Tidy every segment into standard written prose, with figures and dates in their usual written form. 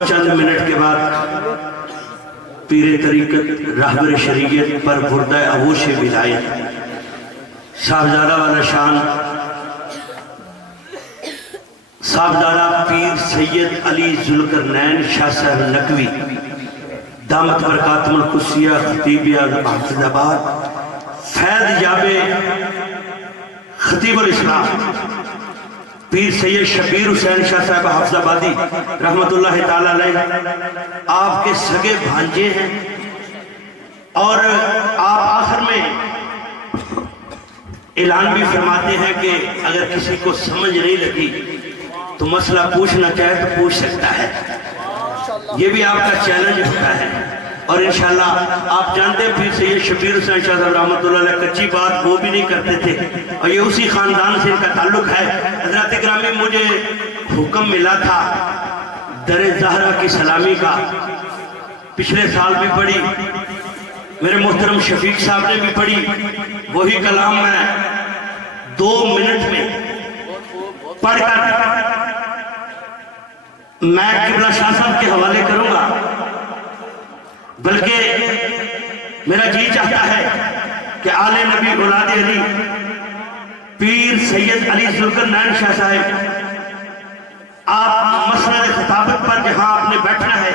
چند منٹ کے بعد پیر طریقت رہبر شریعت پر بردہ آغوش ولایت صاحبزادہ والا شان صاحبزادہ پیر سید علی ذوالقرنین شاہ صاحب نقوی دامت برکاتم القدسیہ خطیب حافظ آباد فیض یاب خطیب الاسلام پیر سید شبیر حسین شاہ صاحب حافظ آبادی رحمت اللہ تعالی علیہ آپ کے سگے بھانجے ہیں اور آپ آخر میں اعلان بھی فرماتے ہیں کہ اگر کسی کو سمجھ نہیں لگی تو مسئلہ پوچھنا چاہے تو پوچھ سکتا ہے. یہ بھی آپ کا چیلنج ہوتا ہے اور انشاءاللہ آپ جانتے ہیں پیر سید شبیر حسین شاہ صاحب رحمت اللہ علیہ کچی بات وہ بھی نہیں کرتے تھے اور یہ اسی خاندان سے ان کا تعلق ہے. حضرات گرامی مجھے حکم ملا تھا در زہرہ کی سلامی کا، پچھلے سال بھی پڑھی، میرے محترم شفیق صاحب نے بھی پڑھی، وہی کلام میں 2 منٹ میں پڑھ کر میں قبلہ شاہ صاحب کے حوالے کروں گا. بلکہ میرا جی چاہتا ہے کہ آل نبی اولاد علی پیر سید علی ذوالقرنین شاہ صاحب آپ مسند خطابت پر جہاں آپ نے بیٹھنا ہے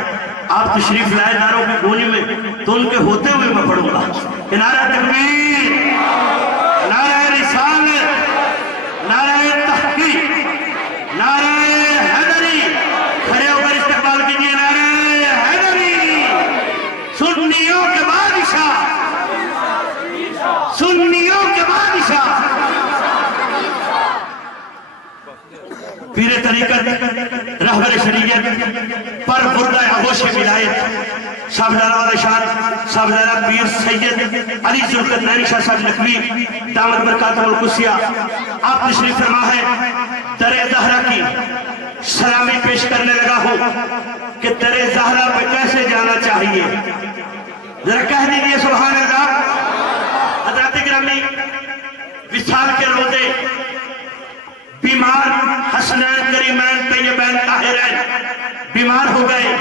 آپ تشریف لائے داروں کی گونی میں تو ان کے ہوتے ہوئے میں پڑھوں گا کہ نعرہ تکبیر، نعرہ رسالت، نعرہ تحقیق، نعرہ حیدری. کھڑے ہو کر استقبال کیجئے نعرہ حیدری. سنیوں کے بادشاہ، سنیوں کے بادشاہ پیر طریقت رہبر شریعت پر بردہ آغوش ولایت صاحبزادہ والا شان صاحبزادہ پیر سید علی ذوالقرنین شاہ صاحب نقوی دامت برکاتم القدسیہ آپ تشریف فرما ہے. در زہرہ کی سلامی پیش کرنے لگا ہوں کہ در زہرہ پہ کیسے جانا چاہیے، ذرا کہہ دیجئے سبحان اللہ. حضرات گرامی وصال کے روزے بیمار حسنین کریمین طیبین طاہرین بیمار ہو گئے،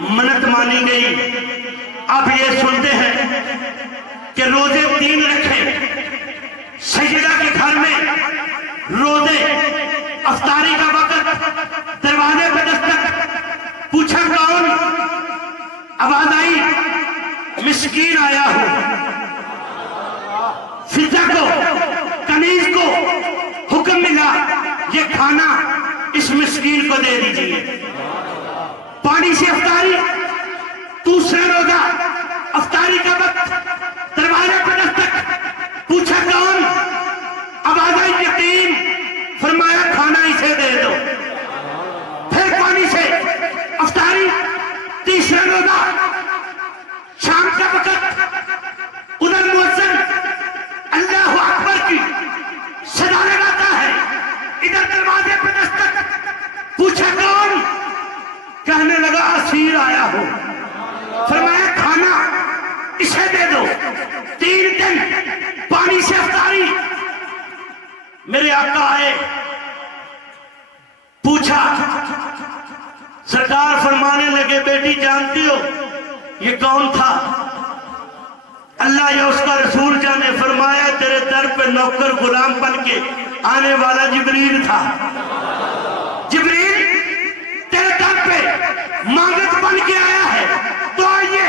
منت مانی گئی. اب یہ سنتے ہیں کہ روزے 3 رکھے، سیدہ کے گھر میں روزے افطاری کا وقت، دروازے پہ دستک، پوچھا کون؟ آواز آئی مسکین آیا ہوں. فضا کو کنیز کو حکم ملا یہ کھانا اس مسکین کو دے دیجئے. پانی سے افطاری، دوسرا روزہ افطاری کا وقت، دروازے پر دستک، پوچھا کون؟ آواز آئی یتیم، فرمایا کھانا اسے دے دو. پھر پانی سے افطاری، تیسرا روزہ شام کا وقت، ادھر مؤذن اللہ اکبر کی صدا لگاتا ہے، ادھر دروازے پر دستک، پوچھا کون؟ کہنے لگا اسیر آیا ہو. فرمایا کھانا اسے دے دو. 3 دن پانی سے افطاری. میرے آقا آئے، پوچھا، سرکار فرمانے لگے بیٹی جانتی ہو یہ کون تھا؟ اللہ یا اس کا رسول جانے. فرمایا تیرے در پہ نوکر غلام بن کے آنے والا جبریل تھا. جبریل تیرے در پہ مانگت بن کے آیا ہے تو آئیے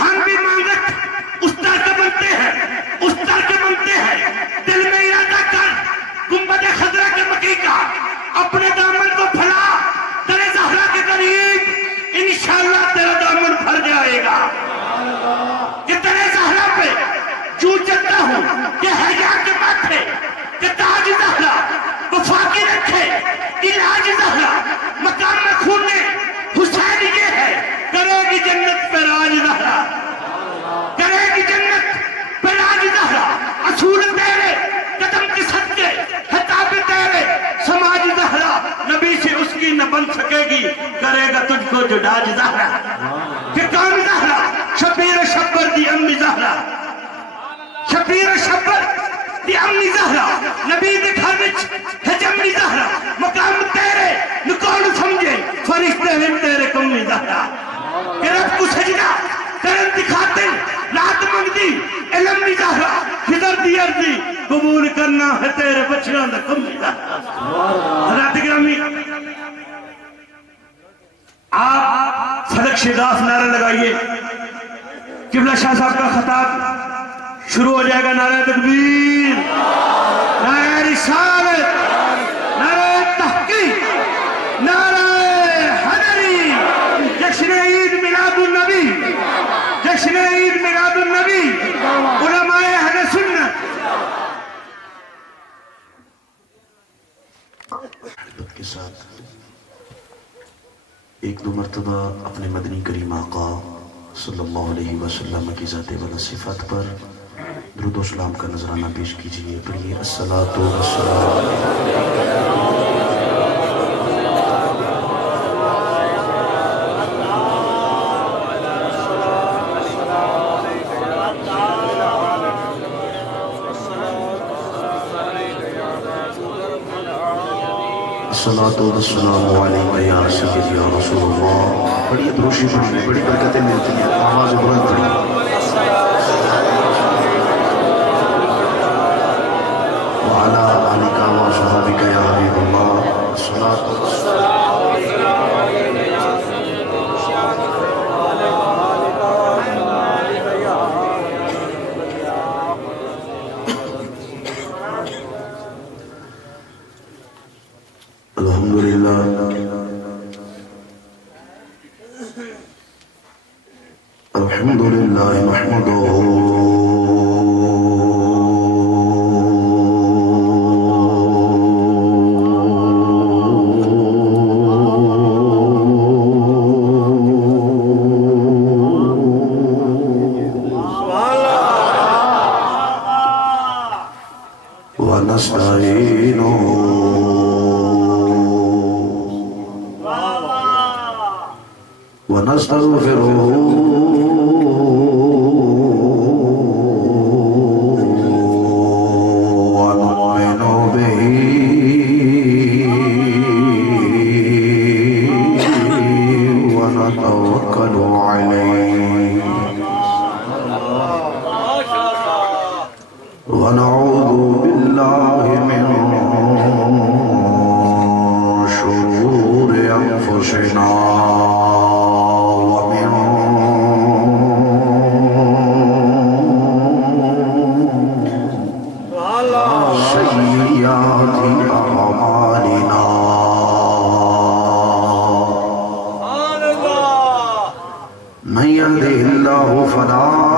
ہم بھی مانگت اس طرح کے بنتے ہیں، اس طرح کے بنتے ہیں. دل میں ارادہ کر گنبد خضرا کے مکی کا اپنے دامن کو پھیلا در زہرہ کے قریب، انشاءاللہ تیرا دامن بھر جائے گا. کہ در زہرہ پہ جو چلتا ہوں کہ حیا کے ماتھے کہ تاج زہرہ وفا کی رکھے علاج زہرہ مقام میں خون حسین یہ ہے کرے گی چلان دا کم نہیں دا حضرات گرامی آپ صدق شگاف نعرہ لگائیے قبلہ شاہ صاحب کا خطاب شروع ہو جائے گا نعرہ تکبیر نعرہ رسالت نعرہ تحقیق نعرہ حیدری جشن عید میلاد النبی جشن عید میلاد النبی علماء اہل سنت کے ساتھ ایک دو مرتبہ اپنے مدنی کریم آقا صلی اللہ علیہ وسلم کی ذات والا صفات پر درود و سلام کا نذرانہ پیش کیجئے پڑھیے الصلاۃ والسلام الصلاۃ والسلام علیکہ یا سیدی یا رسول اللہ بڑی دروشی پڑھیے بڑی برکتیں ملتی ہیں آواز بلند پڑھیے وعلی آلک و صحابک یا حبیب اللہ الصلاۃ الحمد للہ نحمده ونستعینه ونستغفره ونعوذ بالله من شرور أنفسنا ومن سيئات أعمالنا من يهده الله فلا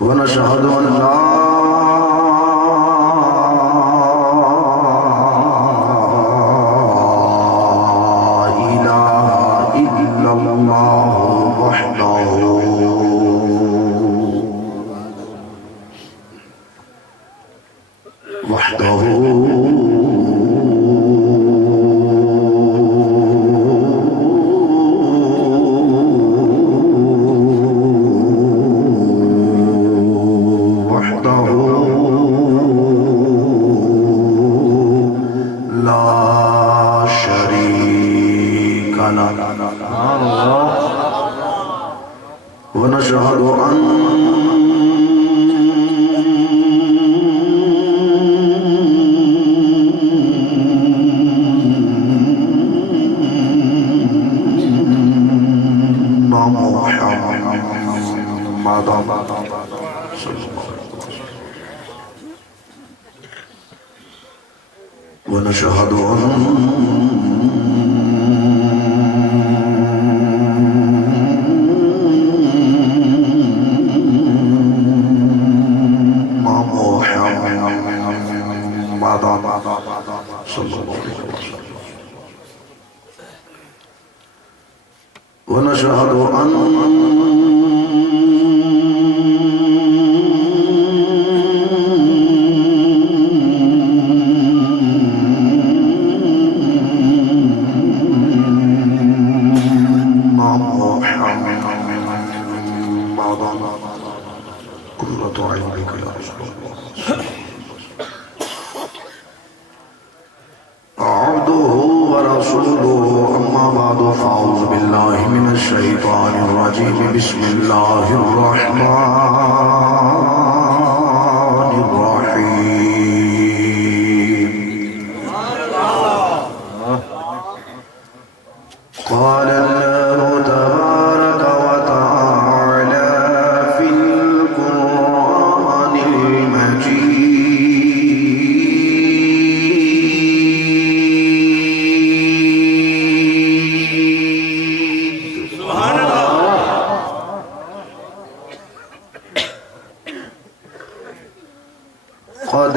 ونشهد أن لا إله إلا الله وحده ونشهد أن ونشهد ونشهد أن محمد محمدا قرۃ عین بک یا رسول اللہ عبده ورسوله اما بعد فاعوذ باللہ من الشیطان الرجیم بسم اللہ الرحمن الرحیم قال اللہ تبارک وتعالی فی القرآن المجید قد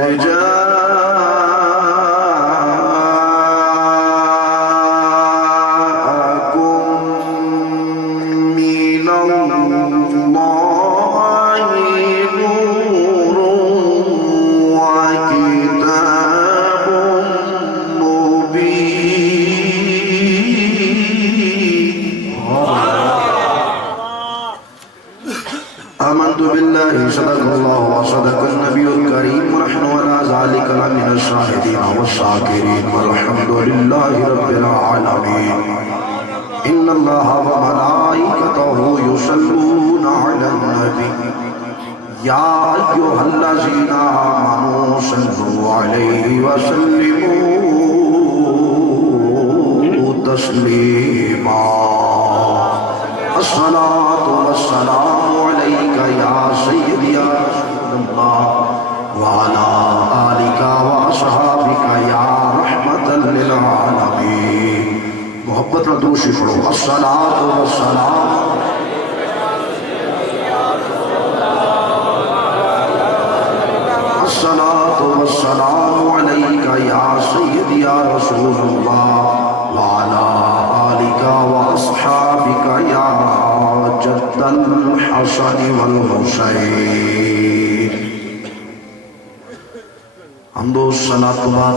جاءكم من الله نور وكتاب مبين آمنت بالله صدق الله وصدق النبي الكريم ونحن على ذلك لمن الشاهدين والشاكرين والحمد لله رب العالمين إن الله وملائكته يصلون على النبي يا أيها الذين آمنوا صلوا عليه وسلموا تسليما الصلاة والسلام عليك يا سيدي يا رسول الله وعلى آلك وأصحابك يا رحمة للعالمين محبت ردوش فرو الصلاة والسلام الصلاة والسلام عليك يا سيدي يا رسول الله وعلى آلك وأصحابك يا جد الحسن والحسين حمد و صلاة بعد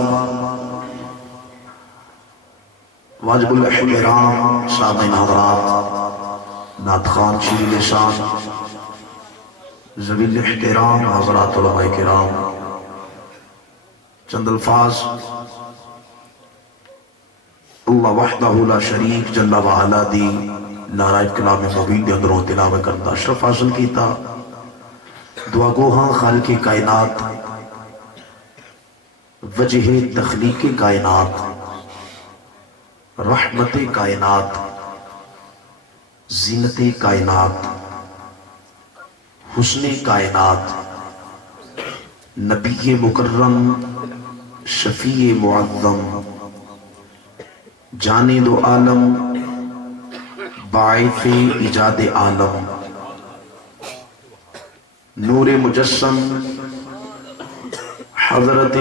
واجب الاحترام سامعین حضرات نعت خوان شیر لسان ذوی الاحترام حضرات علماء کرام چند الفاظ اللہ وحدہ لا شریک جل وعلا دی نعرہ کلام مبین دے اندروں تلاوت کرتا اشرف حاصل کیتا دعا گوہاں خالق کائنات وجہ تخلیق کائنات رحمت کائنات زینت کائنات حسن کائنات نبی مکرم شفیع معظم جانب عالم باعث ایجاد عالم نور مجسم حضرت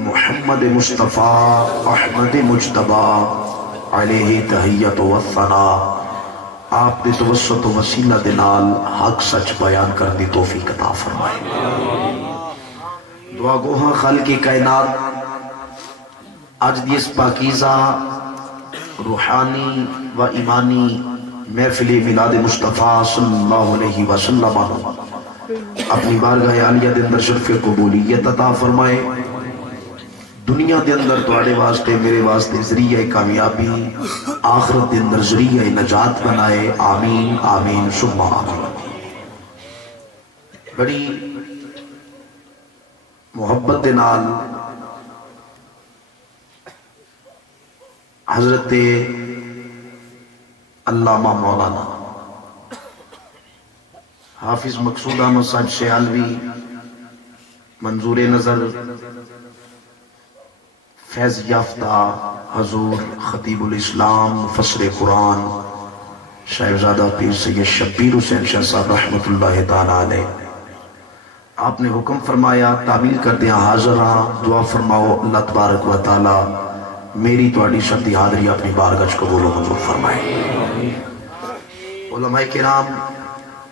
محمد مصطفیٰ احمد مجتبی علیہ تحیت و ثنا آپ نے توسط و وسیلہ دنال حق سچ بیان کرنی توفیق عطا فرمائے دعا گوہاں خالق کائنات آج دیس پاکیزہ روحانی و ایمانی محفل میلاد مصطفیٰ صلی اللہ علیہ وسلم اپنی بارگاہ عالیہ دے اندر شرف قبولیت عطا فرمائے دنیا دے اندر تواڈے واسطے میرے واسطے ذریعہ کامیابی آخرت دے اندر ذریعہ نجات بنائے آمین آمین ثم آمین بڑی محبت دے نال حضرت علامہ مولانا حافظ مقصود احمد صاحب شیالوی منظور نظر فیض یافتہ حضور خطیب الاسلام مفسر قرآن صاحبزادہ پیر سید شبیر حسین شاہ صاحب رحمت اللہ تعالیٰ علیہ آپ نے حکم فرمایا تعمیل کر دیا حاضر ہاں دعا فرماؤ اللہ تبارک و تعالیٰ میری تواڈی شدی حاضری اپنی بارگاہ قبول و منظور فرمائے علماء کرام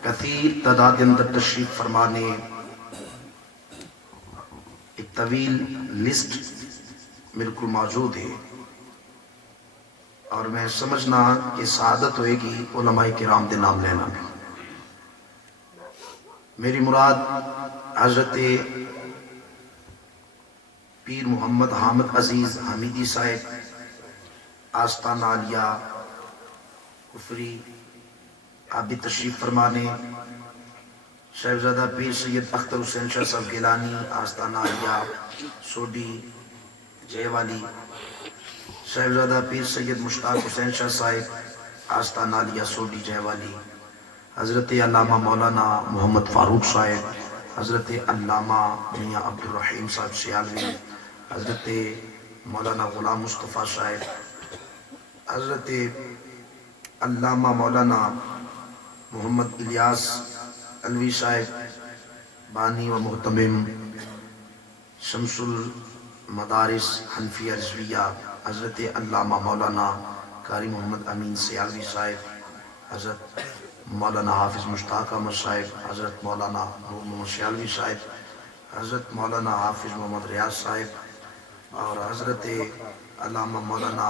کثیر تعداد اندر تشریف فرمانے ایک طویل لسٹ بالکل موجود ہے اور میں سمجھنا کہ سعادت ہوئے گی علماء کرام دے نام لینا میں میری مراد حضرت پیر محمد حامد عزیز حمیدی صاحب آستانہ عالیہ کفری آپ بھی تشریف فرمانے، صاحبزادہ پیر سید اختر حسین شاہ صاحب گیلانی آستانہ عالیہ سوڈی جے والی، صاحبزادہ پیر سید مشتاق حسین شاہ صاحب آستانہ عالیہ سوڈی جے والی، حضرت علامہ مولانا محمد فاروق صاحب، حضرت علامہ میاں عبد الرحیم صاحب سیالوی، حضرت مولانا غلام مصطفیٰ صاحب، حضرت علامہ مولانا محمد الیاس علوی صاحب بانی و محتمم شمس المدارس حنفیہ رضویہ، حضرت علامہ مولانا قاری محمد امین سیالوی صاحب، حضرت مولانا حافظ مشتاق احمد صاحب، حضرت مولانا نور محمد سیالوی صاحب، حضرت مولانا حافظ محمد ریاض صاحب، اور حضرت علامہ مولانا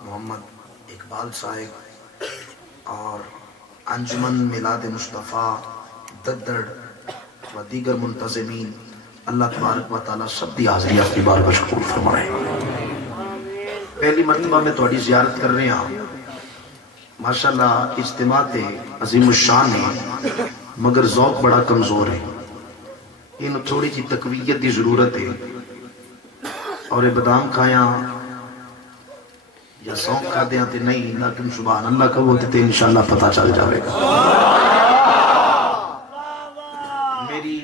محمد اقبال صاحب، اور انجمن میلاد مصطفیٰ ددڑ و دیگر منتظمین، اللہ تبارک و تعالیٰ سب دی حاضری اپنی بارگاہ وچ قبول فرمائے۔ پہلی مرتبہ میں تھوڑی زیارت کر رہے ہاں، ماشاءاللہ اجتماع تے عظیم الشان ہے، مگر ذوق بڑا کمزور ہے، انہوں تھوڑی جی تقویت دی ضرورت ہے، اور بادام کھایاں یا سونف کھا دیاں تے نہیں، لیکن سبحان اللہ کہو تے انشاءاللہ پتہ چل جاوے گا۔ میری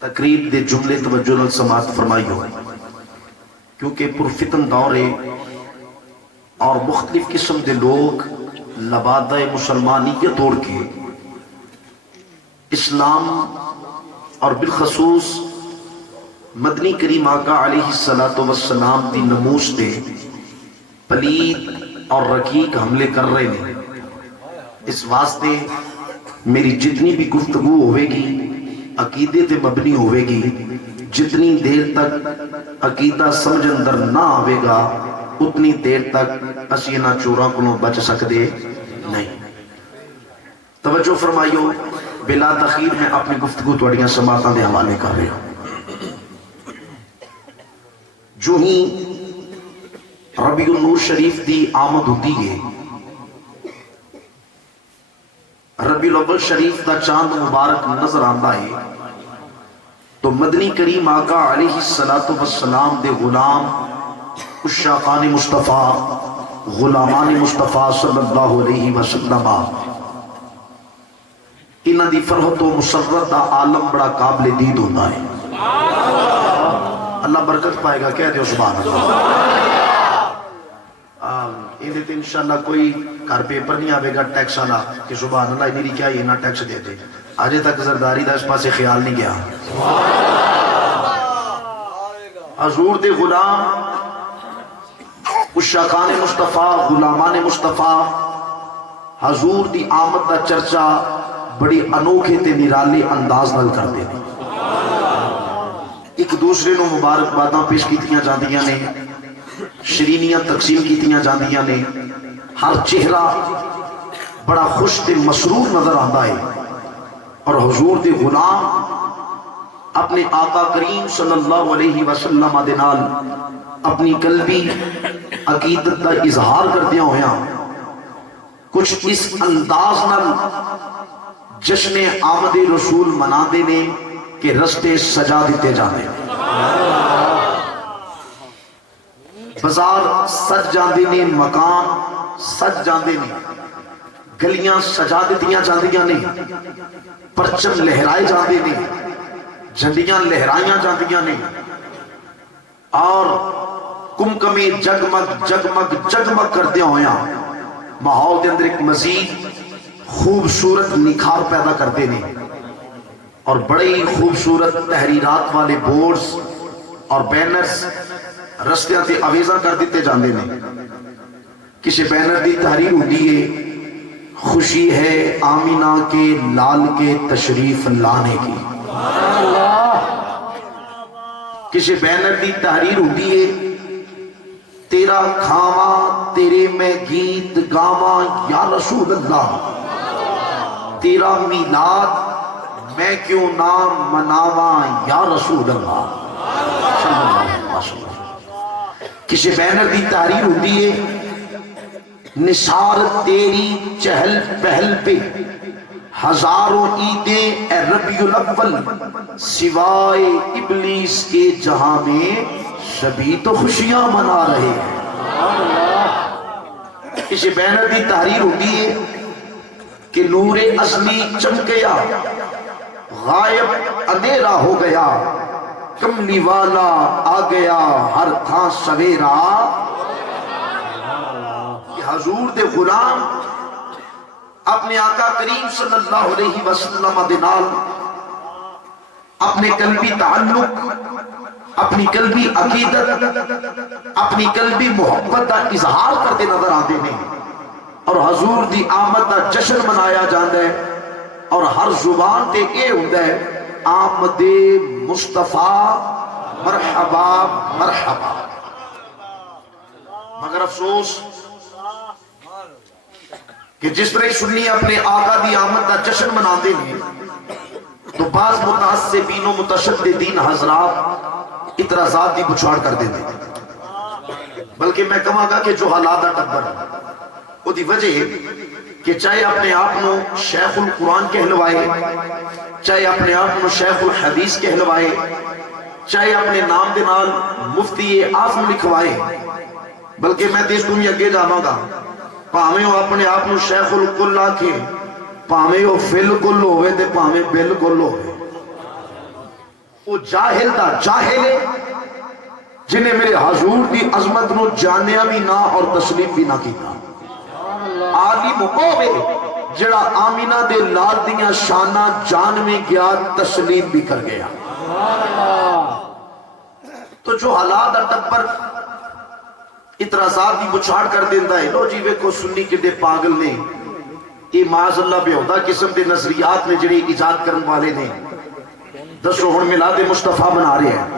تقریب دے جملے توجہ نال سماعت فرمائیو، کیونکہ پرفتن دور ہے اور مختلف قسم دے لوگ لبادہ مسلمانیت توڑ کے اسلام اور بالخصوص مدنی کریم آقا علیہ السلام دی نموش دے پلید اور رقیق حملے کر رہے ہیں۔ اس واسطے میری جتنی بھی گفتگو ہوئے گی عقیدے تے مبنی ہوئے گی، جتنی دیر تک عقیدہ سمجھ اندر نہ آئے گا اتنی دیر تک اسی نہ چوراں کو بچ سکتے نہیں۔ توجہ فرمائیو، بلا تخیر میں اپنی گفتگو توڑیاں سماعتاں دے حوالے کر رہے ہوں۔ جو ہی ربیع النور شریف دی آمد ہوتی ہے، ربیع الاول شریف دا چاند مبارک نظر آندہ ہے، تو مدنی کریم آقا علیہ السلام دے غلام عشاقان مصطفیٰ غلامان مصطفیٰ صلی اللہ علیہ وسلم انہاں دی فرحت و مسرت دا عالم بڑا قابل دید ہوتا ہے۔ اللہ برکت پائے گا، کہہ دیو سبحان اللہ۔ اندھے تے انشاءاللہ کوئی کار پیپر نہیں آوے گا ٹیکس آنا کہ سبحان اللہ انہی کیا یہ نہ ٹیکس دے دے، آجے تک زرداری دا اس پاسے خیال نہیں گیا۔ حضور دے غلام عشاقان مصطفیٰ غلامان مصطفیٰ حضور دی آمد دا چرچا بڑی انوکھے تے نرالے انداز نال کر دے، ایک دوسرے نو مبارکباداں پیش کیتیاں جاندیاں نے، شرینیاں تقسیم کیتیاں جاندیاں نے، ہر چہرہ بڑا خوش تے مسرور نظر آندا ہے، اور حضور دے غلام اپنے آقا کریم صلی اللہ علیہ وسلم دے نال اپنی قلبی عقیدت دا اظہار کردیاں ہویاں کچھ اس انداز نال جشن آمد رسول منا دے نے کہ رستے سجا دیتے جانے، بازار سج جاندے نے، مکان سج جاندے نے، گلیاں سجا دیتیاں جاندیاں نے، پرچم لہرائے جاندے نے، جھنڈیاں لہرائیاں جاندیاں نے، اور کمکمے جگمگ جگمگ جگمگ کردیاں ہویاں ماحول دے اندر ایک مزید خوبصورت نکھار پیدا کرتے نے، اور بڑے خوبصورت تحریرات والے بورڈز اور بینرز رستیاں تے آویزاں کر دیتے جاندے نے۔ کسی بینر دی تحریر ہوتی ہے خوشی ہے آمینہ کے لال کے تشریف لانے کی، کسی بینر دی تحریر ہوتی ہے تیرا کھاواں تیرے میں گیت گاواں یا رسول اللہ، تیرا میلاد میں کیوں نہ مناواں یا رسول اللہ صلی اللہ علیہ وسلم. کسی بینر دی تحریر ہوتی ہے نثار تیری چہل پہل پہ ہزاروں عیدیں اے ربیع الاول سوائے ابلیس کے جہاں میں سبھی تو خوشیاں منا رہے ہیں. کسی بینر دی تحریر ہوتی ہے کہ نور ازلی چمکیا غائب اندھیرا ہو گیا کملی والا آ گیا ہر تھا سویرا. حضور دے غلام اپنے آقا کریم صلی اللہ علیہ وسلم دے نال اپنے قلبی تعلق اپنی قلبی عقیدت اپنی قلبی محبت کا اظہار کرتے نظر آتے ہیں اور حضور دی آمد کا جشن منایا جاتا ہے اور ہر زبان تے اے ہوتا ہے آمد مصطفیٰ مرحبا مرحبا. مگر افسوس کہ جس طرح سنی اپنے آقا دی آمد کا جشن مناتے ہیں تو بعض متعصبین و متشددین حضرات اعتراضات دی بچھاڑ کر دیتے ہیں. بلکہ میں کہاں گا کہ جو حالات ٹبر وہ دی وجہ کہ چاہے اپنے آپ کو شیخ القرآن کہلوائے چاہے اپنے آپ کو شیخ الحدیث کہلوائے چاہے اپنے نام دے نال مفتی اعظم لکھوائے بلکہ میں دیس کو بھی اگے جانا گا پاہمیں وہ اپنے آپ کو شیخ الکل آکھے پاہمیں وہ فل کل ہوئے دے پاہمیں بل کل ہوئے وہ جاہل دا جاہل ہے جنہیں میرے حضور دی عظمت نو جانیا بھی نہ اور تسلیم بھی نہ کیتا. عالم ہوئے جڑا آمینہ دے لال دیاں شانہ جان میں گیا تسلیم بھی کر گیا. تو جو حالات ٹبر اعتراضات دی بچھاڑ کر دیتا ہے لو جی ویکھو سنی کڈے پاگل نے یہ معاذ اللہ بیہودہ قسم دے نظریات نے جڑے ایجاد کرن والے نے دسو ہن میلاد مصطفیٰ بنا رہے ہیں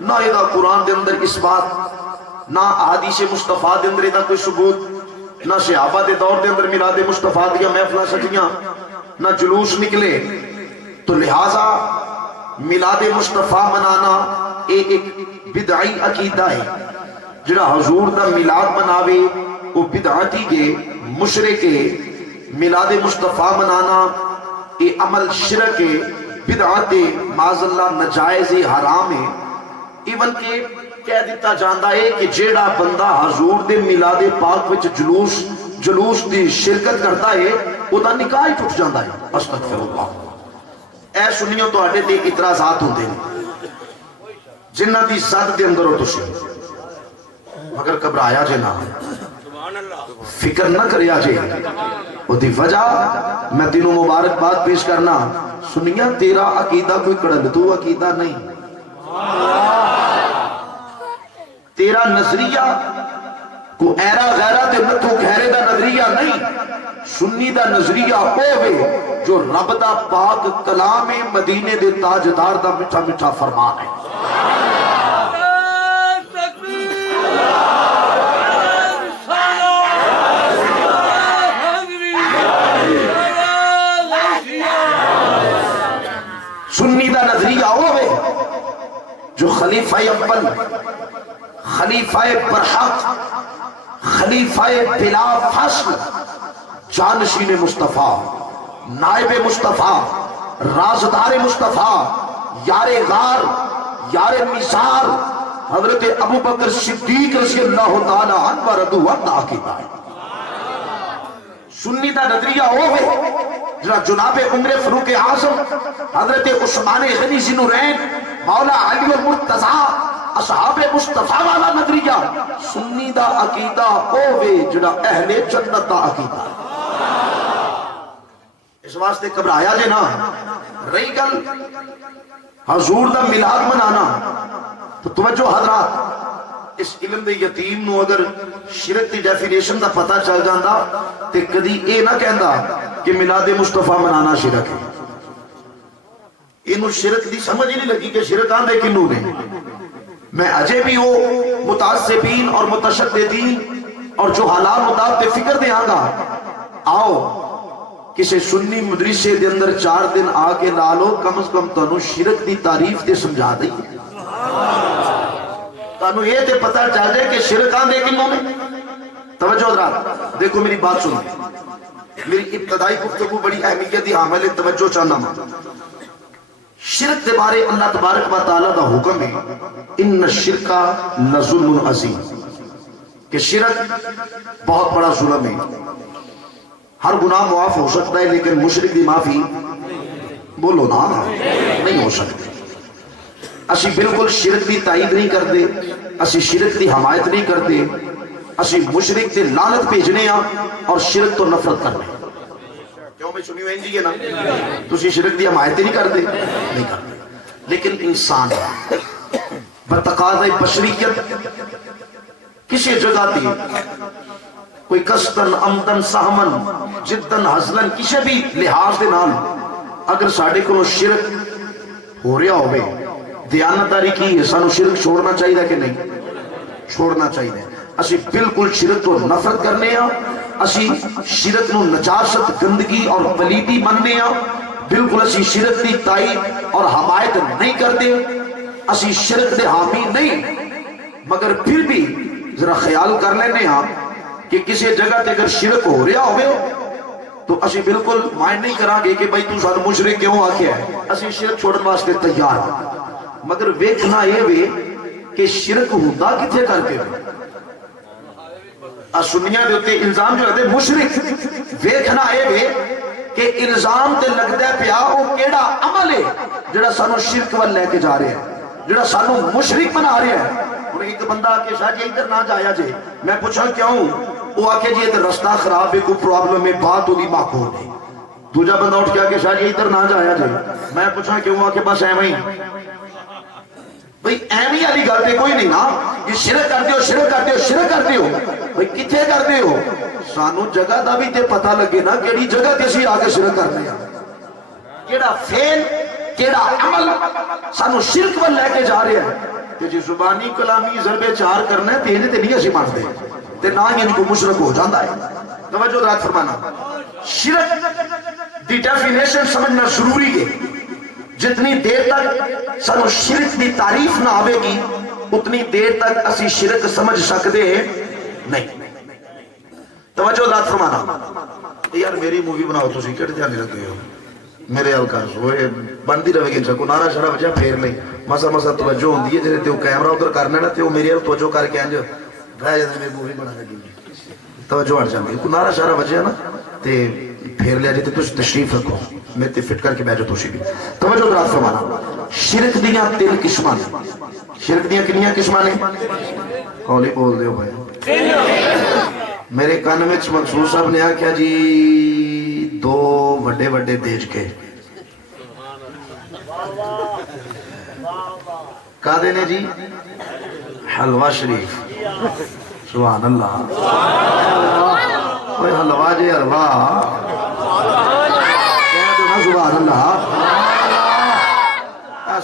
نہ یہ قرآن دے اندر اس بات نہ احادیث مصطفیٰ دے اندر دا کوئی ثبوت نہ صحابہ دے دور دے اندر میلاد مصطفیٰ دیا محفلہ سجیاں نہ جلوس نکلے. تو لہٰذا میلاد مصطفیٰ منانا ایک بدعی عقیدہ ہے. جڑا حضور دا میلاد مناوے وہ بدعتی کے مشرک ہے. میلاد مصطفیٰ منانا یہ عمل شرک ہے بدعت معاذ اللہ نجائز حرام ہے. ایون کہ کہہ دیتا جاندہ ہے کہ جیڑا بندہ حضور دے میلاد پاک وچ جلوس دی شرکت کرتا ہے وہ دا نکاح ہی ٹوٹ جاندہ ہے. استغفر اللہ. اے سنیوں تو آٹے دے اعتراضات ہوندے ہیں جنہ دی زد دے اندر ہو تسی مگر گھبرایا جے نہ فکر نہ کریا جے وہ دی وجہ میں تینوں مبارک بات پیش کرنا سنیاں تیرا عقیدہ کوئی کڑلتو عقیدہ نہیں تیرا نظریہ کو ایرا غیرہ تے نتو گھیرے دا نظریہ نہیں. سنی دا نظریہ ہوئے جو رب دا پاک کلام مدینے دے تاجدار دا مٹھا مٹھا فرمان ہے. سنی دا نظریہ ہوئے جو خلیفہ اول خلیفہ برحق خلیفہ بلا فصل جانشین مصطفیٰ نائب مصطفیٰ رازدار مصطفیٰ یار غار یار میثار حضرت ابو بکر صدیق رضی اللہ تعالی عنہ رضو عنہ عقیدہ ہے. سنی دا نظریہ ہوئے جناب عمر فاروق اعظم حضرت عثمان غنی ذوالنورین مولا علی المرتضیٰ اصحاب مصطفیٰ والا نظریہ سنی دا عقیدہ ہوئے جڑا اہل جنت دا عقیدہ. اس واسطے گھبرایا جے نا. رہی گل حضور دا میلاد منانا تو توجہ حضرات اس علم دے یتیم نو اگر شرک دی ڈیفینیشن دا پتہ چل جاندہ تے کدی اے نہ کہندا کہ میلاد مصطفیٰ منانا شرک ہے. انہوں شرک دی سمجھ ہی نہیں لگی کہ شرک آندے کنوں نے. میں اجے بھی وہ متعصبین اور متشددین اور جو حالات مطابق فکر دے آنگا آؤ کسی سنی مدرسے دے اندر 4 دن آ کے لا لو، کم از کم تانوں شرک دی تعریف تے سمجھا دئی، تانوں یہ تے پتہ چل جائے کہ شرک آندے کنوں نے۔ توجہ حضرات دیکھو میری بات سنو، میری ابتدائی گفتگو بڑی اہمیت دی حامل ہے، توجہ چاہنا میں۔ شرک دے بارے اللہ تبارک و تعالی دا حکم ہے ان الشرک لظلم عظیم، کہ شرک بہت بڑا ظلم ہے۔ ہر گناہ معاف ہو سکتا ہے لیکن مشرک دی معافی بولو نا نہیں ہو سکتی۔ اسی بالکل شرک دی تائید نہیں کرتے، اسی شرک دی حمایت نہیں کرتے، اسی مشرک تے لعنت بھیجنے ہاں اور شرک تو نفرت کرنے۔ کیوں میں سنی ہوئی جی ہے نا، تسی شرک دی حمایت نہیں کرتے، نہیں کرتے، لیکن انسان بتقاضۂ بشریت کسی جگہ دی کوئی قصدن عمدن سہمن جدن حزنن کسی بھی لحاظ دے نال اگر ساڑھے کو شرک ہو رہا ہوئے، دیانتداری کی ہے، سانو شرک چھوڑنا چاہیے کہ نہیں چھوڑنا چاہیے۔ اسی بالکل شرک کو نفرت کرنے ہاں، اسی شرک نو نجاست گندگی اور پلیتی مننے ہاں، بالکل اسی شرک دی تائید اور حمایت نہیں کرتے، اسی شرک دے حامی نہیں، مگر پھر بھی ذرا خیال کر لینے ہاں کہ کسی جگہ تے اگر شرک ہو رہا ہوئے تو اسی بالکل مائنڈ نہیں کران گے کہ بھائی تو سانو مشرک کیوں آکھیا ہے، اسی شرک چھوڑن واسطے تیار ہیں، مگر ویکھنا یہ وے کہ شرک ہوندا کتھے کر کے سنیاں دے ہوتے الزام جو رہتے مشرک، ویکھنا یہ وے کہ الزام تے لگتا ہے پیا وہ کیڑا عمل ہے جڑا سانو شرک وال لے کے جا رہے ہیں، جڑا سانو مشرک بنا رہے ہیں۔ اور ایک بندہ آکے شاہ جی ادھر نہ جایا جے، میں پوچھا کیوں، وہ آکے جی ادھر رستہ خراب ہے، کوئی پرابلم ہے، بات ہو دی معقول ہے۔ دوجا بندہ اٹھ کے آکے شاہ جی ادھر نہ جایا جے، میں پوچھا کیوں، آکے بس ایویں بھئی ایویں والی گل تے کوئی نہیں نا، یہ شرک کرتے ہو شرک کرتے ہو شرک کرتے ہو، بھئی کتھے کرتے ہو، سانو جگہ دا بھی تے پتہ لگے نا کیڑی جگہ تے اسی آکے شرک کرتے ہیں، کیڑا فعل کیڑا عمل سانو شرک وال لے کے جا رہے ہیں۔ کہ جی زبانی کلامی ضرب چار کرنا ہے تینے تے نہیں اسی مانتے تے نہ ہی ان کو مشرک ہو جاندہ ہے۔ توجہ رات فرمانا، شرک دی ڈیفینیشن سمجھنا ضروری ہے۔ جتنی دیر تک سانو شرک دی تعریف نہ آوے گی اتنی دیر تک اسی شرک سمجھ سکتے نہیں۔ توجہ رات فرمانا، یار میری مووی بناؤ تو سی کٹ جانے لگے ہو، میرے الکار سوئے بندی رہے گی چاکو نارا شرا وجہ پھیر لیں، مسا مسا توجہ ہوں دیئے جنہیں تیو کیمرہ ادھر کرنے نا تیو میری توجہ کر کے آنجو رہا جانے میں مووی بنا لگی توجہ ہٹ جانے کو نارا شرا وجہ نا تے پھیر لیا جاتے تو تشریف رکھو، میں تے فٹ کر کے بیجو توشی بھی۔ توجہ درات فرمانا، شرک دیاں 3 قسمان، شرک دیاں کنیاں قسمان قولی بول دیو بھائی، میرے کان میں منصور صاحب نے آکھیا جی 2 وڈے وڈے دیج کے کہا دینے جی حلوہ شریف، سبحان اللہ، اوہ حلوہ جی حلوہ کہہ دو نا سبحان اللہ۔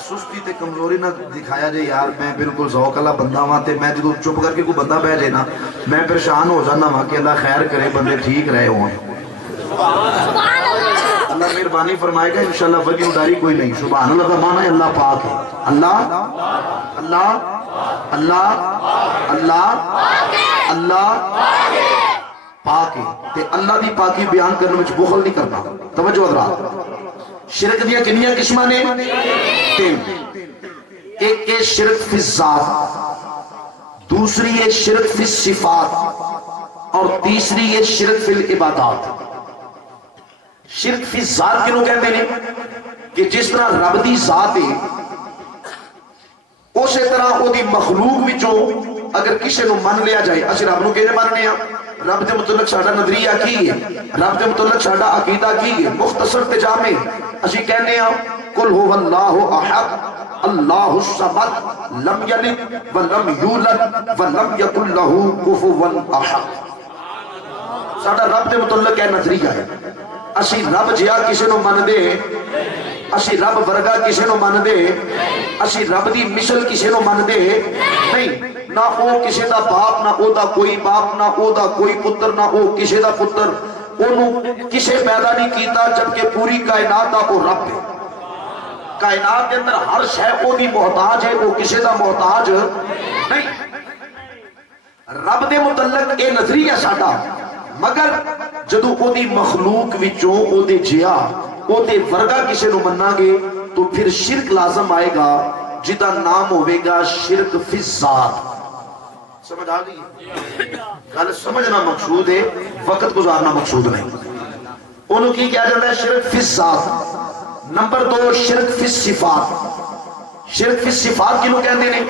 سستی تے کمزوری نہ دکھایا جائے یار، میں بالکل ذوق اللہ بندہ ہاں تے میں جدو چپ کر کے کوئی بندہ بہ جائے نا میں پریشان ہو جانا ہاں کہ اللہ خیر کرے بندے ٹھیک رہے ہوں۔ اللہ مہربانی فرمائے گا انشاءاللہ ولی اداری کوئی نہیں۔ سبحان اللہ کا معنی ہے اللہ پاک ہے، اللہ اللہ اللہ اللہ اللہ پاک ہے تے اللہ دی پاکی بیان کرنے میں بخل نہیں کرنا۔ توجہ حضرات، شرک دیا کنیاں قسمان ہیں 3، ایک ہے شرک فی الذات، دوسری ہے شرک فی الصفات اور تیسری ہے شرک فی العبادات۔ شرک فی ذات کنوں کہتے ہیں کہ جس طرح رب دی ذات ہے اسی طرح وہ دی مخلوق وچوں اگر کسی نو من لیا جائے، اسی رب نو کہنے ماننے ہیں، رب دے متعلق ساڈا نظریہ کی ہے، رب دے متعلق ساڈا عقیدہ کی ہے، مختصر تے جامع اسی کہنے ہیں قل هو اللہ احد اللہ الصمد لم یلد ولم یولد ولم یکن لہ کفوا احد۔ ساڈا رب دے متعلق ہے نظریہ ہے، اسی رب جیا کسی نو من دے، اسی رب ورگا کسی نو من دے، اسی رب دی مثل کسی نو من دے نہیں، نہ او کسی دا باپ نہ او دا کوئی باپ نہ او دا کوئی پتر نہ او کسی دا پتر، انہوں کسے پیدا نہیں کیتا جبکہ پوری کائنات دا وہ رب ہے. کائنات کے اندر ہر شے او دی محتاج ہے, وہ کسے دا محتاج نہیں. رب دے متعلق اے نظریہ ساڈا, مگر جدو او دی مخلوق وچوں او دے جیا او دے ورگا کسے نو مننا گے تو پھر شرک لازم آئے گا جدا نام ہوئے گا شرک فی الذات. سمجھ آ گئی؟ گل سمجھنا مقصود ہے, وقت گزارنا مقصود نہیں. انہوں کی کیا جاتا ہے شرک فی الذات. نمبر 2 شرک فی الصفات. شرک فی الصفات کی لوگ کہتے ہیں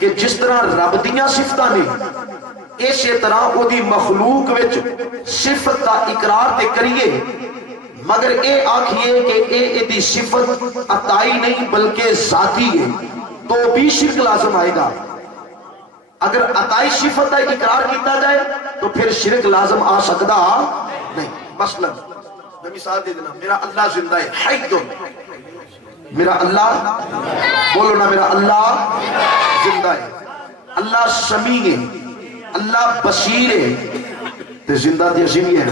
کہ جس طرح رب دیاں صفتاں نے اسی طرح وہ دی مخلوق وچ صفت کا اقرار تے کریے, مگر اے آکھئے کہ اے دی صفت عطائی نہیں بلکہ ذاتی ہے, تو بھی شرک لازم آئے گا. اگر عطائی صفت کا اقرار کیتا جائے تو پھر شرک لازم آ سکتا نہیں. مثلا میں مثال دے دینا, میرا اللہ زندہ ہے, حی. میرا اللہ, بولو نا, میرا اللہ زندہ ہے. اللہ سمیع ہے, اللہ بصیر ہے, تے زندہ تے اسی بھی ہے.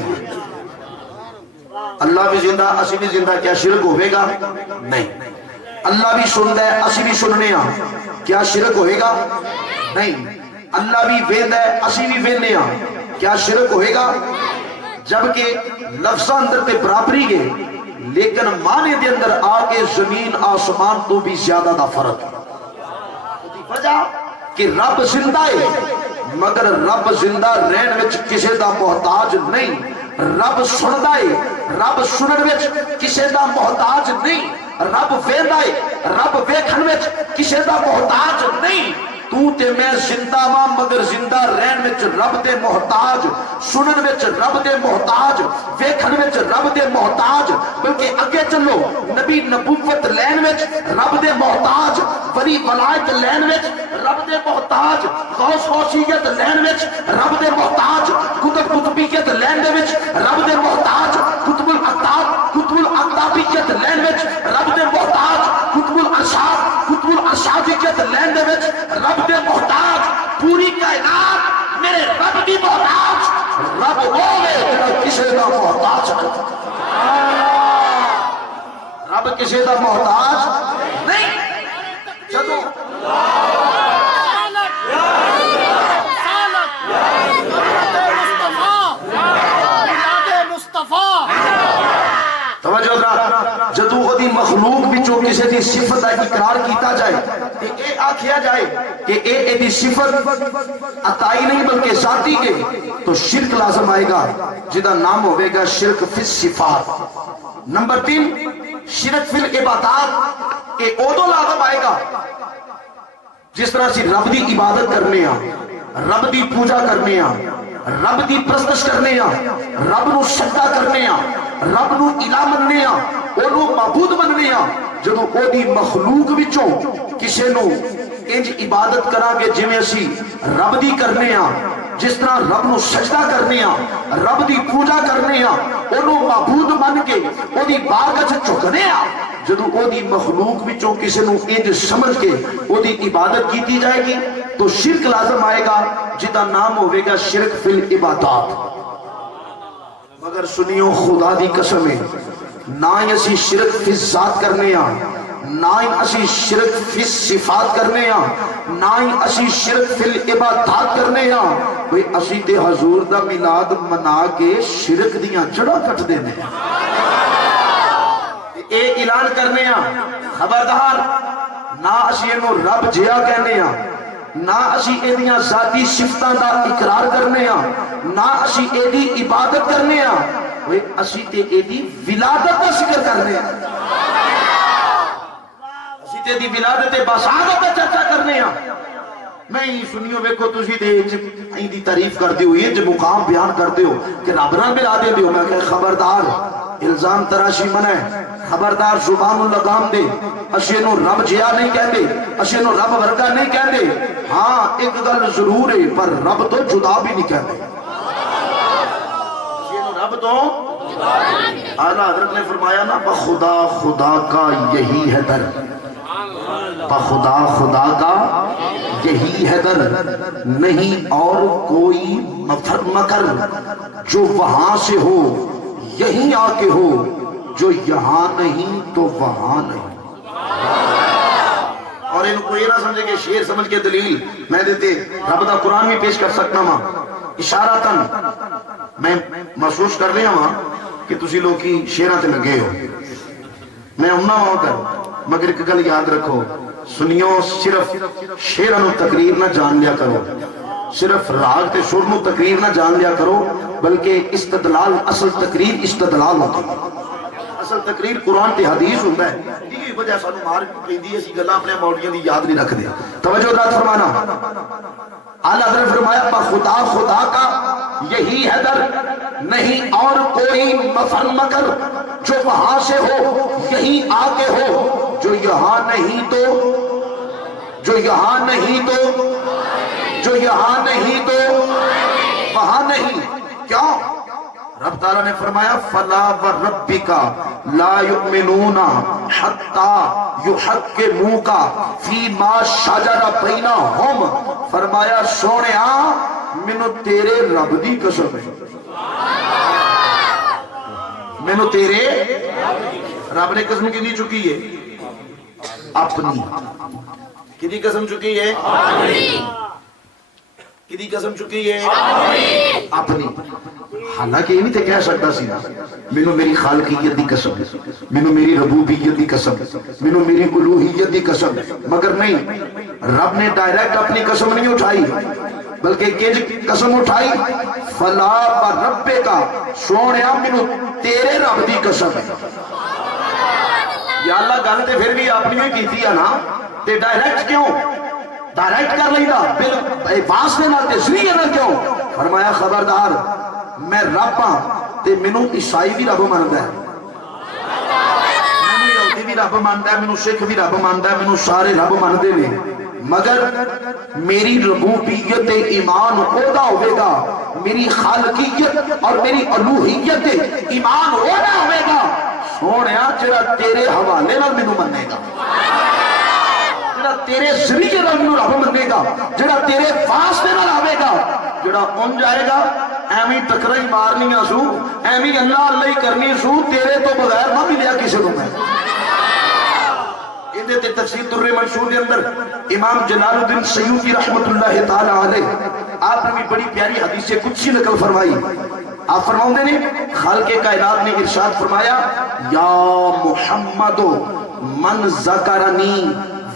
اللہ بھی زندہ اسی بھی زندہ, کیا شرک ہوئے گا؟ نہیں. اللہ بھی سندا ہے اسی بھی سننے ہاں, کیا شرک ہوئے گا؟ نہیں. اللہ بھی ویندا ہے اسی بھی ویندے ہاں, کیا شرک ہوئے گا؟ جبکہ لفظاں اندر تے برابری ہے, لیکن معنی دے اندر آگے زمین آسمان تو بھی زیادہ دا فرق. وجہ کہ رب زندہ ہے, مگر رب زندہ رہن وچ کسے دا محتاج نہیں. رب سندا ہے, رب سنن وچ کسے دا محتاج نہیں. رب ویندا ہے, رب ویکھن وچ کسے دا محتاج نہیں. تو تے میں زندہ ہاں مگر زندہ رہن وچ رب دے محتاج, سنن وچ رب دے محتاج, ویکھن وچ رب دے محتاج. بلکہ اگے چلو, نبی نبوت لین وچ رب دے محتاج, ولی ولایت لین وچ رب دے محتاج, غوث غوثیت لین وچ رب دے محتاج, قطب قطبیت لین دے وچ رب دے محتاج, قطب الاقطابیت لین وچ رب دے محتاج, قطب الارشادیت لین دے وچ رب دے محتاج. پوری کائنات میرے رب دی محتاج. رب ہوے جڑا کسے دا محتاج نہیں. رب کسے دا محتاج نہیں. جدو توجہ ذرا, جدو دی مخلوق وچوں کسے دی صفت دا اقرار کیتا جائے تے اے آکھیا جائے کہ اے دی صفت عطائی نہیں بلکہ ذاتی ہے, تو شرک لازم آئے گا جدا نام ہوئے گا شرک فی الصفات. نمبر 3 شرک فی العبادات. اے اودو لازم آئے گا جس طرح سے رب دی عبادت کرنے ہاں, رب دی پوجا کرنے ہاں, رب دی پرستش کرنے ہاں, رب نو سجدہ کرنے ہاں, رب نو الہ مننے ہاں, اونوں معبود مننے ہاں. جدو او دی مخلوق وچوں کسے نو انج عبادت کرا گے جویں اسی رب دی کرنے ہاں, جس طرح رب نو سجدہ کرنے ہاں, رب دی پوجا کرنے ہاں, اونوں معبود من کے او دی بارگاہ وچ جھکنے ہاں. جدو او دی مخلوق وچوں کسے نو انج سمجھ کے او دی عبادت کیتی جائے گی تو شرک لازم آئے گا جدا نام ہوئے گا شرک فی العبادات. مگر سنیو خدا دی قسم ہے, نہ ہی اسی شرک فی ذات کرنے ہاں, نہ ہی اسی شرک فی صفات کرنے ہاں, نہ ہی اسی شرک فی العبادات کرنے ہاں. کوئی اسی تے حضور دا میلاد منا کے شرک دیاں جڑا کٹ دینے اے اعلان کرنے ہاں, خبردار نہ اسی انہوں رب جیا کہنے ہاں, نہ اسی اے دیاں ذاتی صفتاں دا اقرار کرنے ہاں, نہ اسی اے دی عبادت کرنے ہاں, وہ اسی تے اے دی ولادت دا ذکر کرنے ہاں, اسی تے دی ولادت بسعادت دا چرچا کرنے ہاں. میں ہی سنیو ویکھو تسی تے این دی تعریف کر دیو, یہ جو مقام بیان کر دیو کہ رب نال ملا دے دیو. میں کہ خبردار, الزام تراشی منع ہے, خبردار زبان اللگام دے. اسی نو رب جیا نہیں کہندے, اسی نو رب ورگا نہیں کہندے. ہاں ایک گل ضرور ہے, پر رب تو جدا بھی نہیں کہندے. اسی نو رب تو اعلیٰ حضرت نے فرمایا نا, بخدا خدا کا یہی ہے در. بخدا خدا کا یہی ہے در، نہیں اور کوئی مکر جو وہاں سے ہو یہیں آ کے ہو، جو یہاں نہیں تو وہاں نہیں۔ اور ان کو یہ نہ سمجھے کہ شیر سمجھ کے دلیل میں دیتے رب دا قرآن بھی پیش کر سکتا ماں اشارتاً میں محسوس کر رہا ہاں کہ تسی لوگ کی شیرہ تے لگے ہو، میں امنا ہوں کر مگر ایک گل یاد رکھو سنیو، صرف شیرانو تقریر نہ جان لیا کرو، صرف راگ تے شرنو تقریر نہ جان لیا کرو، بلکہ استدلال، اصل تقریر استدلال ہوتی ہے، اصل تقریر قرآن تے حدیث ہوتا ہے۔ یہ وجہ سانو مار پیندی اسی گلاں اپنے مولویاں دی یاد نہیں رکھ دیا۔ توجہ ذرا فرمانا، اعلیٰ حضرت فرمایا بخدا خدا کا یہی ہے در، نہیں اور کوئی مکر جو وہاں سے ہو یہیں آگے ہو، جو یہاں نہیں تو، جو یہاں نہیں تو، جو یہاں نہیں تو وہاں نہیں۔ کیوں؟ رب تعالیٰ نے فرمایا فَلَا وَرَبِّكَ لَا يُؤْمِنُونَ حَتَّى يُحَكِّمُوكَ فِي مَا شَجَرَ بَيْنَهُمْ، فرمایا سونیا مینوں تیرے رب دی قسم ہے، مینوں تیرے رب نے قسم کی نہیں چکی ہے اپنی، کدی قسم چکی ہے کدی قسم چکی ہے اپنی۔ حالانکہ یہ نہیں تے کہہ سکتا سی مینوں میری خالقیت دی قسم، مینوں میری ربوبیت دی قسم، مینوں میری الوہیت دی قسم، مگر نہیں، رب نے ڈائریکٹ اپنی قسم نہیں اٹھائی بلکہ قسم اٹھائی فلا وَرَبِّكَ، سونیا مینوں تیرے رب دی قسم ہے۔ یا اللہ گل تے پھر بھی اپنی ہی کیتی ہے نا، تے ڈائریکٹ کیوں؟ ڈائریکٹ کر لینا واسطے نال تے ذریعے نال کیوں؟ فرمایا خبردار میں رب ہاں تے مینوں عیسائی بھی رب ماندا ہے، مینوں یہودی بھی رب ماندا ہے، مینوں سکھ بھی رب ماندا ہے، مینوں سارے رب ماندے نے، مگر میری ربوبیت ایمان اودا ہوئے گا، میری خالقیت اور میری الوہیت ایمان اودا ہوئے گا سونیا جڑا تیرے حوالے نال مینوں منے گا، جڑا تیرے ذریعے نال مینوں رب منے گا، جڑا تیرے واسطے نال آوے گا، جڑا ان جائے گا ایویں ٹکرا ہی مارنیاں سو، ایویں اللہ اللہ ہی کرنی سو، تیرے تو بغیر نہ ملیا کسی کو میں۔ اندے تے تفسیر در منصور دے اندر امام جلال الدین سیوطی رحمت اللہ تعالی علیہ آپ نے بھی بڑی پیاری حدیث قدسی نقل فرمائی۔ آپ فرماؤں دے نے خالق کائنات نے ارشاد فرمایا یا محمد من ذکرنی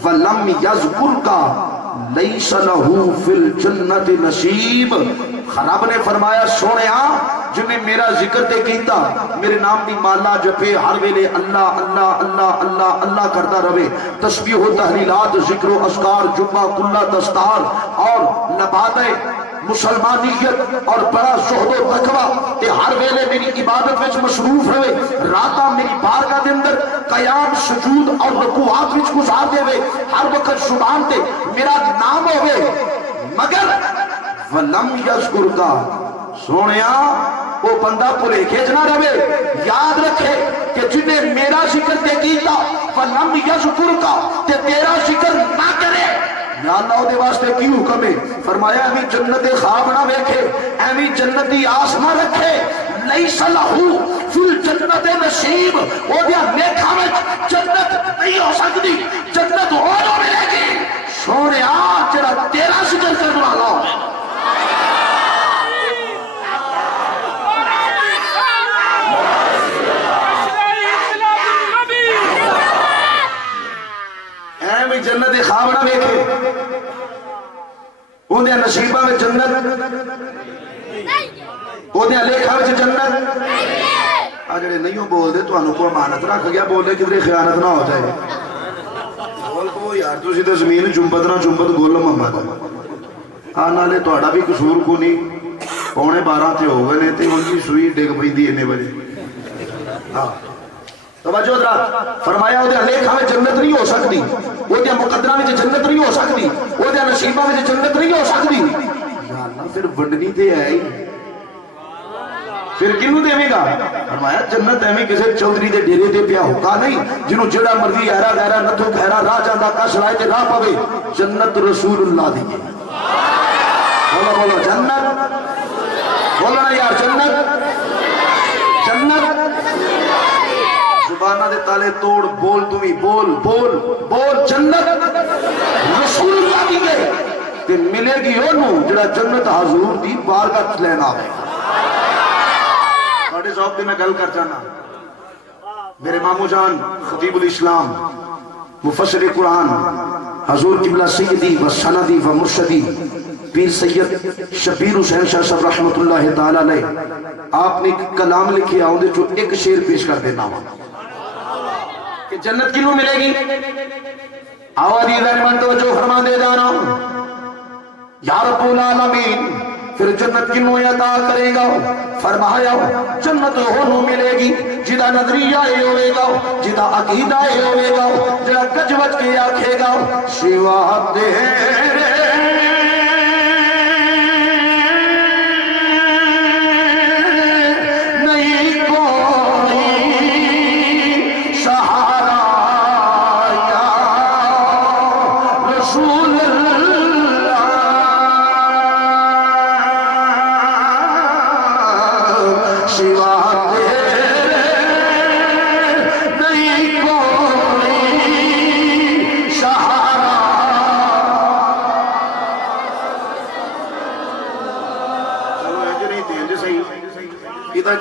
ولم یذکرک لیس لہو فی الجنت نصیب، رب نے فرمایا سونیا جنہیں میرا ذکر تے کیتا، میرے نام دی مالا جپے، ہر ویلے اللہ اللہ اللہ اللہ اللہ کرتا رہے، تسبیح و تحلیلات ذکر و اذکار جمعہ کلہ دستار اور نبادہ مسلمانیت اور بڑا زہد و تقوی تے ہر ویلے میری عبادت وچ مصروف رہے، راتاں میری بارگاہ دے اندر قیام سجود اور رکوعات وچ گزار دے وے، ہر وقت زبان تے میرا نام ہوئے، مگر وَلَمْ يَذْكُرْكَ، سونیا وہ بندہ پریکھے نہ رہے، یاد رکھے کہ جنہیں میرا ذکر تے کیتا وَلَمْ يَذْكُرْكَ تے تیرا ذکر نہ کرے، یا اللہ دے واسطے کی حکم ہے؟ فرمایا ایویں جنت خواب نہ دیکھے، ایویں جنتی آس نہ رکھے، لیس لہو فی الجنت نصیب، وہ دیا نیکھا وچ جنت نہیں ہو سکتی، جنت ہونوں ملے گی سونیا جڑا تیرا ذکر کرنے والا ہو۔ جنت خواب نہ دیکھے، اندے نصیبہ میں جنت، اندے لیکھا میں جنت، آجڑے نہیں بول دے تو انہوں کو امانت رکھ گیا، بول دے کدھر خیانت نہ ہو جائے، بول کو یار تو سیدھے زمین جنبت نہ جنبت گول محمد آنا لے تو اڑا بھی قصور کو نہیں، پونے 12 تے ہو گئے نے تے ان کی سوئی ڈگ پئی دی انے بجے۔ توجہ حضرات، فرمایا وہ لیکھا میں جنت نہیں ہو سکتی، وہ مقدرہ میں جنت نہیں ہو سکتی، وہ نصیبہ میں جنت نہیں ہو سکتی، یا اللہ پھر ونڈنی تے ہے ہی، پھر کنوں دے گا؟ فرمایا جنت ایویں کسی چودھری دے ڈیرے دے پیا ہوکا نہیں جنوں جڑا مرضی ایرا غیرا نتھو خیرا راہ جاندا کش لائے تے راہ پوے. جنت رسول اللہ دی. بولو بولو جنت. بولو نا یار جنت. جنت زبانہ دے تالے توڑ بول تمہیں بول بول بول. جنت رسول اللہ دی گئے تے ملے گی انہوں جڑا جنت حضور دی بارگاہ لینا آئے. بڑے ذوق دے میں گل کر جانا. میرے مامو جان خطیب الاسلام مفسر قرآن حضور قبلہ سیدی و سندی و مرشدی پیر سید شبیر حسین شاہ صاحب رحمت اللہ تعالی علیہ آپ نے کلام لکھے آؤں دے جو ایک شعر پیش کر دینا ہوا کہ جنت کنوں ملے گی. آوازی رحمان توجہ فرما دے جانا. یا رب العالمین پھر جنت کنوں عطا کرے گا؟ فرمایا جنت ہونوں ملے گی جدا نظریہ اے ہوئے گا جدا عقیدہ اے ہوئے گا جدا گج بج کے آکھے گا سوا تیرے نہیں کوئی سہارا یا رسول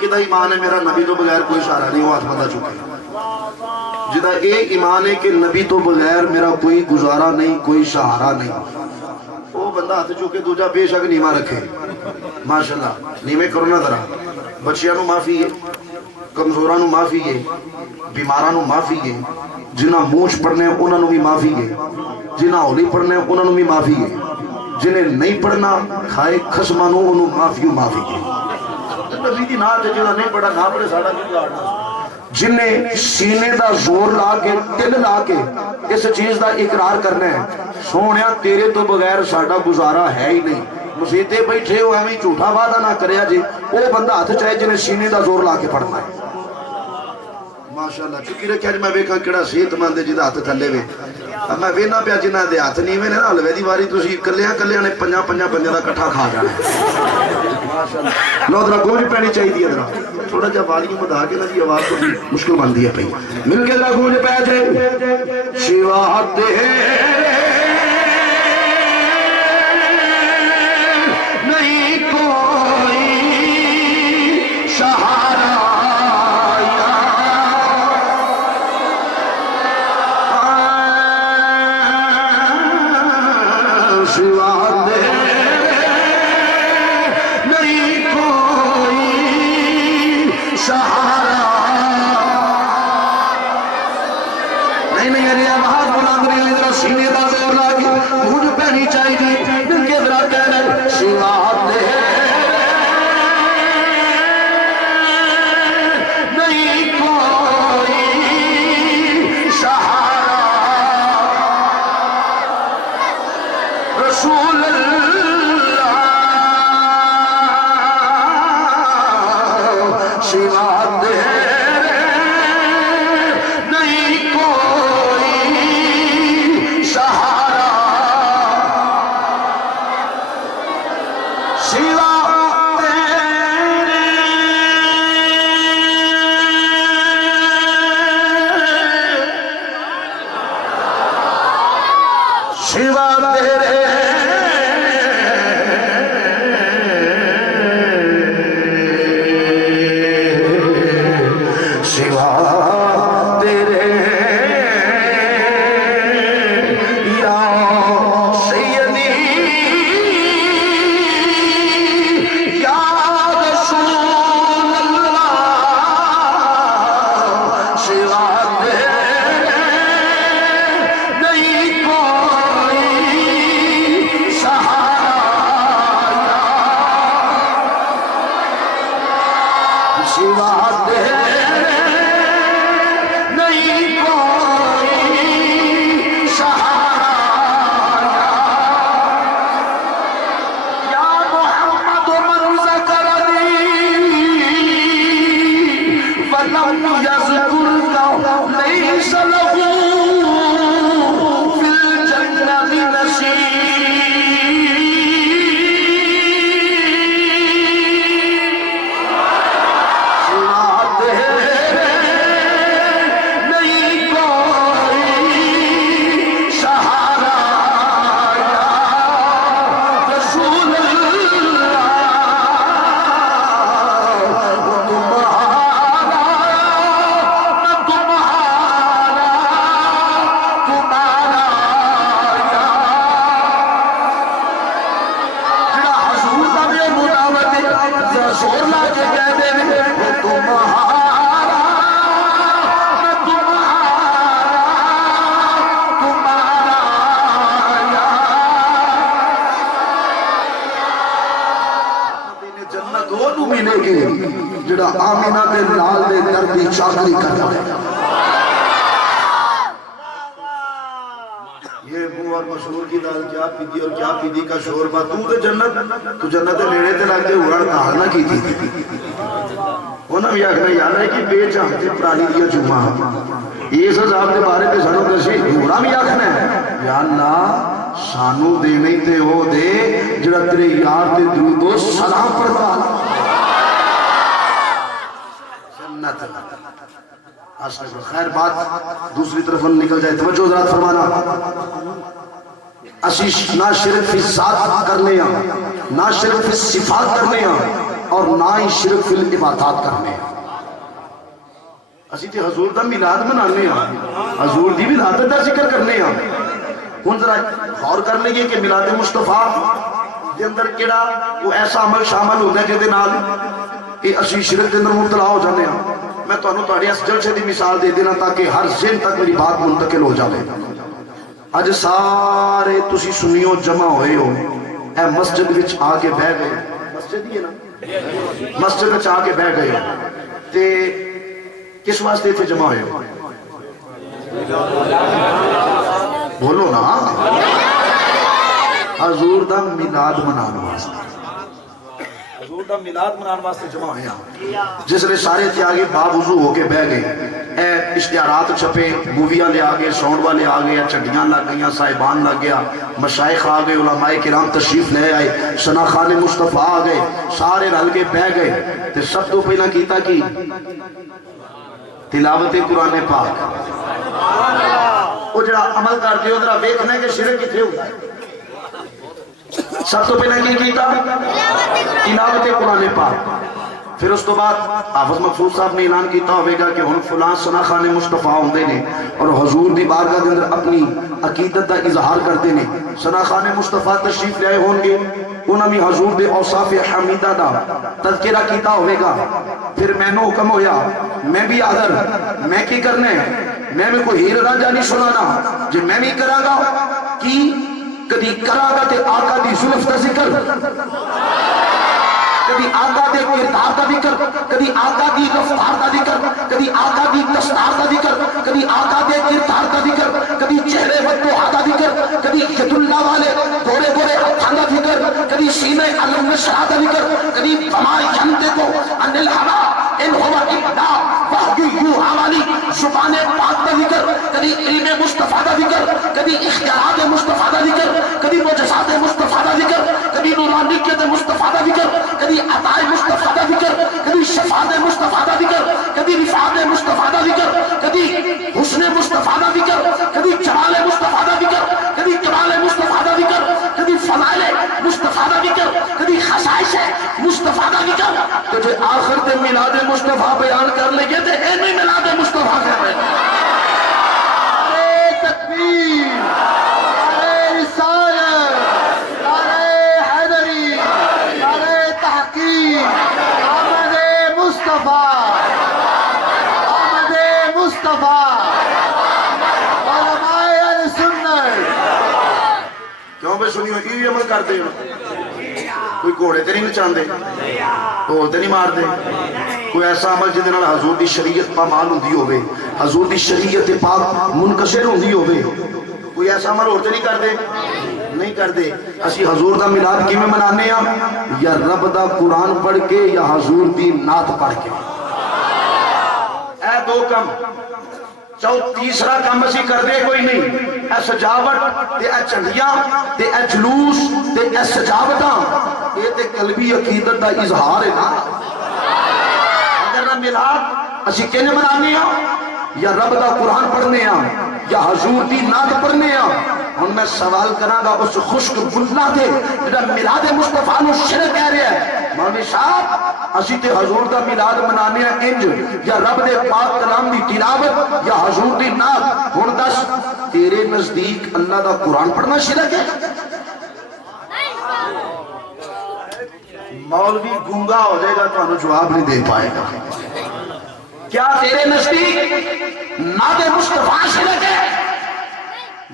کدہ ایمان ہے میرا نبی تو بغیر کوئی اشارہ نہیں. وہ ہاتھ بندہ چکے جدہ اے ایمان ہے کہ نبی تو بغیر میرا کوئی گزارا نہیں کوئی سہارا نہیں. وہ بندہ ہاتھ چکے دوجہ بے شک نیمہ رکھے. ماشاءاللہ نیمے کرو نہ ذرا. بچیاں معافی ہے کمزوراں معافی ہے بیماراں معافی ہے جنہاں مونچھ پڑھنے انہاں بھی معافی ہے جنہاں ہولی پڑھنے انہاں بھی معافی ہے جنہیں نہیں پڑھنا کھائے خسمانوں انہوں معافی ہے. نبی دی نات جنہاں نہیں پڑھا نہ پڑھے ساڑھا کی لارنا. جنہیں سینے دا زور لا کے دل لا کے اس چیز دا اقرار کرنا ہے سونیا تیرے تو بغیر ساڑھا گزارا ہے ہی نہیں. مسیطے بیٹھے ہو ہمیں جھوٹا وعدہ نہ کریا جی وہ بندہ ہاتھ چاہے جنہیں سینے دا زور لا کے پڑھنا ہے. ماشاءاللہ چکی رکھیا جی میں بیکھا کڑا صحت مند جی دا ہاتھ تھلے وے. اب میں وینا پیا جنہ دے ہاتھ نہیں میں نے نا حلوے دی واری تسی کلیاں نے پنجا بندے دا کٹھا کھا جانا ہے. لو درہ گونج پہنی چاہی دیا درہ تھوڑا جا والیوں مدھا کے نا جی آواز تو مشکل بن دیا پہی مل کے درہ گونج پہ جائے شیوا تیرے نہیں کوئی سہارا آمینہ دے لال دے دردی چاکری کرنا ہے. یہ منہ اور مسرور کی دال کیا پیتی اور کیا پیتی کا شوربہ. تو جنت نیڑے تے لگ کے اڑن کہا نہ کی تھی. انہوں نے آخنا یاد ہے کہ بے چاہتے پرانی دیا جمعہ اس عذاب کے بارے میں سانو دسی. ہونا بھی آخنا ہے یا اللہ سانو دے نہیں تے ہو دے جڑا تیرے یار تے درود و سلام پڑھتا جنت. خیر بات دوسری طرف نکل جائے. توجہ ذرا فرمانا. اسی نہ شرک فی ذات کرنے ہیں نہ شرک فی صفات کرنے ہیں اور نہ ہی شرک فی العبادات کرنے ہیں. اسی تے حضور دا میلاد منانے ہیں حضور دی ولادت دا ذکر کرنے ہیں. ہن ذرا غور کر لئیے کہ میلاد مصطفیٰ دے اندر کیڑا وہ ایسا عمل شامل ہوتا ہے جہدے نال کہ اسی شرک دے اندر مبتلا ہو جانے ہیں. میں تانوں تہاڈے اس جلسے دی مثال دے دینا تاکہ ہر ذہن تک میری بات منتقل ہو جائے. اج سارے تسی سنیو جمع ہوئے ہو اے مسجد وچ آ کے بیٹھ گئے. مسجد ہی ہے نا. مسجد وچ آ کے بیٹھ گئے ہو تے کس واسطے اتنے جمع ہوئے ہو؟ بولو نا. حضور دا میلاد منان واسطے. حضور دا میلاد منان واسطے جمع ہوئے ہیں. جس نے سارے تھے آگے باب وضو ہو کے بہ گئے. اے اشتہارات چھپے موویاں لے آگے ساؤنڈ والے آگے چڈیاں لگ گئیاں صاحبان لگ گیا مشائخ آگے علماء کرام تشریف لے آئے شناخان مصطفیٰ آگئے سارے رل کے بہ گئے. تے سب تو پہلا کیتا کی تلاوت قرآن پاک. وہ جڑا عمل کرتے ہو ذرا ویکھنا ہے کہ شرک کتنے ہوتا ہے. سب تو پہلے کی کیتا تلاوت قرآن پاک. پھر اس تو بعد حافظ مقصود صاحب نے اعلان کیتا ہوئے گا کہ ہن فلاں ثناخان مصطفیٰ ہوندے نے اور حضور دی بارگاہ دے اندر اپنی عقیدت دا اظہار کرتے نے. ثناخان مصطفیٰ تشریف لے آئے ہوں گے انہوں نے حضور دے اوصاف حمیدہ دا تذکرہ کیتا ہوئے گا. پھر میں نے حکم ہویا میں بھی حاضر. میں کی کرنے میں بھی کوئی ہیر رانجا نہیں سنانا. جو میں بھی کراں گا کی کدی کراں گا تے آقا دی زلف دا ذکر کبھی آقا دے کردار دا ذکر کبھی آقا دی رفتار دا ذکر کبھی آقا دی دستار دا ذکر کبھی آقا دے کردار دا ذکر کبھی چہرے وقت دا ذکر کبھی ید اللہ والے بورے بورے ہتھاں دا ذکر کبھی سینے علم نشرہ دا ذکر کبھی فما ینطق عن الہوا ان هو الا وحی یوحی والی زبان پاک دا ذکر کبھی علم مصطفیٰ دا ذکر کبھی اختیارات مصطفیٰ دا ذکر کبھی معجزات مصطفیٰ دا ذکر کبھی نورانیت مصطفیٰ دا ذکر کبھی عطاء مصطفیٰ دا ذکر کبھی شفاعت مصطفیٰ دا ذکر کبھی رفعت مصطفیٰ دا ذکر کبھی حسن مصطفیٰ دا ذکر کبھی جمال مصطفیٰ دا ذکر کبھی کمال مصطفیٰ دا ذکر کبھی فضائل مصطفیٰ دا ذکر کبھی خصائص مصطفیٰ دا ذکر. تو جو آخر تے میلاد مصطفیٰ بیان کر لگے تے اینی میلاد مصطفیٰ کر رہے ہیں. نعرہ تکبیر نعرہ رسالت نعرہ حیدری نعرہ تحقیق آمد مصطفیٰ آمد مصطفیٰ علماء اہل سنت. کیوں بے سنی ہوئی یہ عمل کرتے ہو؟ کوئی گھوڑے تے نہیں نچاندے ڈھول تے نہیں مار دے. کوئی ایسا عمل جہدے نال حضور دی شریعت پامال ہوندی ہوے حضور دی شریعت پاک منکسر ہوندی ہوے کوئی ایسا عمل ہوتے نہیں کردے نہیں کردے. اسی حضور دا میلاد کیویں منانے ہاں یا رب دا قرآن پڑھ کے یا حضور دی نعت پڑھ کے. اے دو کم تیسرا کام اسی کردے کوئی نہیں. اے سجاوٹ تے اے چنڈیاں تے اے جلوس تے اے سجاوٹاں یہ تے قلبی عقیدت دا اظہار ہے نا. اگر نہ میلاد اسی کینے منانے ہاں یا رب دا قرآن پڑھنے ہاں یا حضور دی نعت پڑھنے ہاں. ہن میں سوال کراں گا اس خشک گلہ دے جڑا میلاد مصطفیٰ نو شرک کہہ رہا ہے. مولوی صاحب اسی تے حضور دا میلاد منانے ہیں انج یا رب دے پاک کلام دی تلاوت یا حضور دی نعت. ہن دس تیرے نزدیک اللہ دا قرآن پڑھنا شرک ہے؟ مولوی گونگا ہو جائے گا تو انہوں جواب نہیں دے پائے گا. کیا تیرے نزدیک نعت مصطفیٰ شرک ہے؟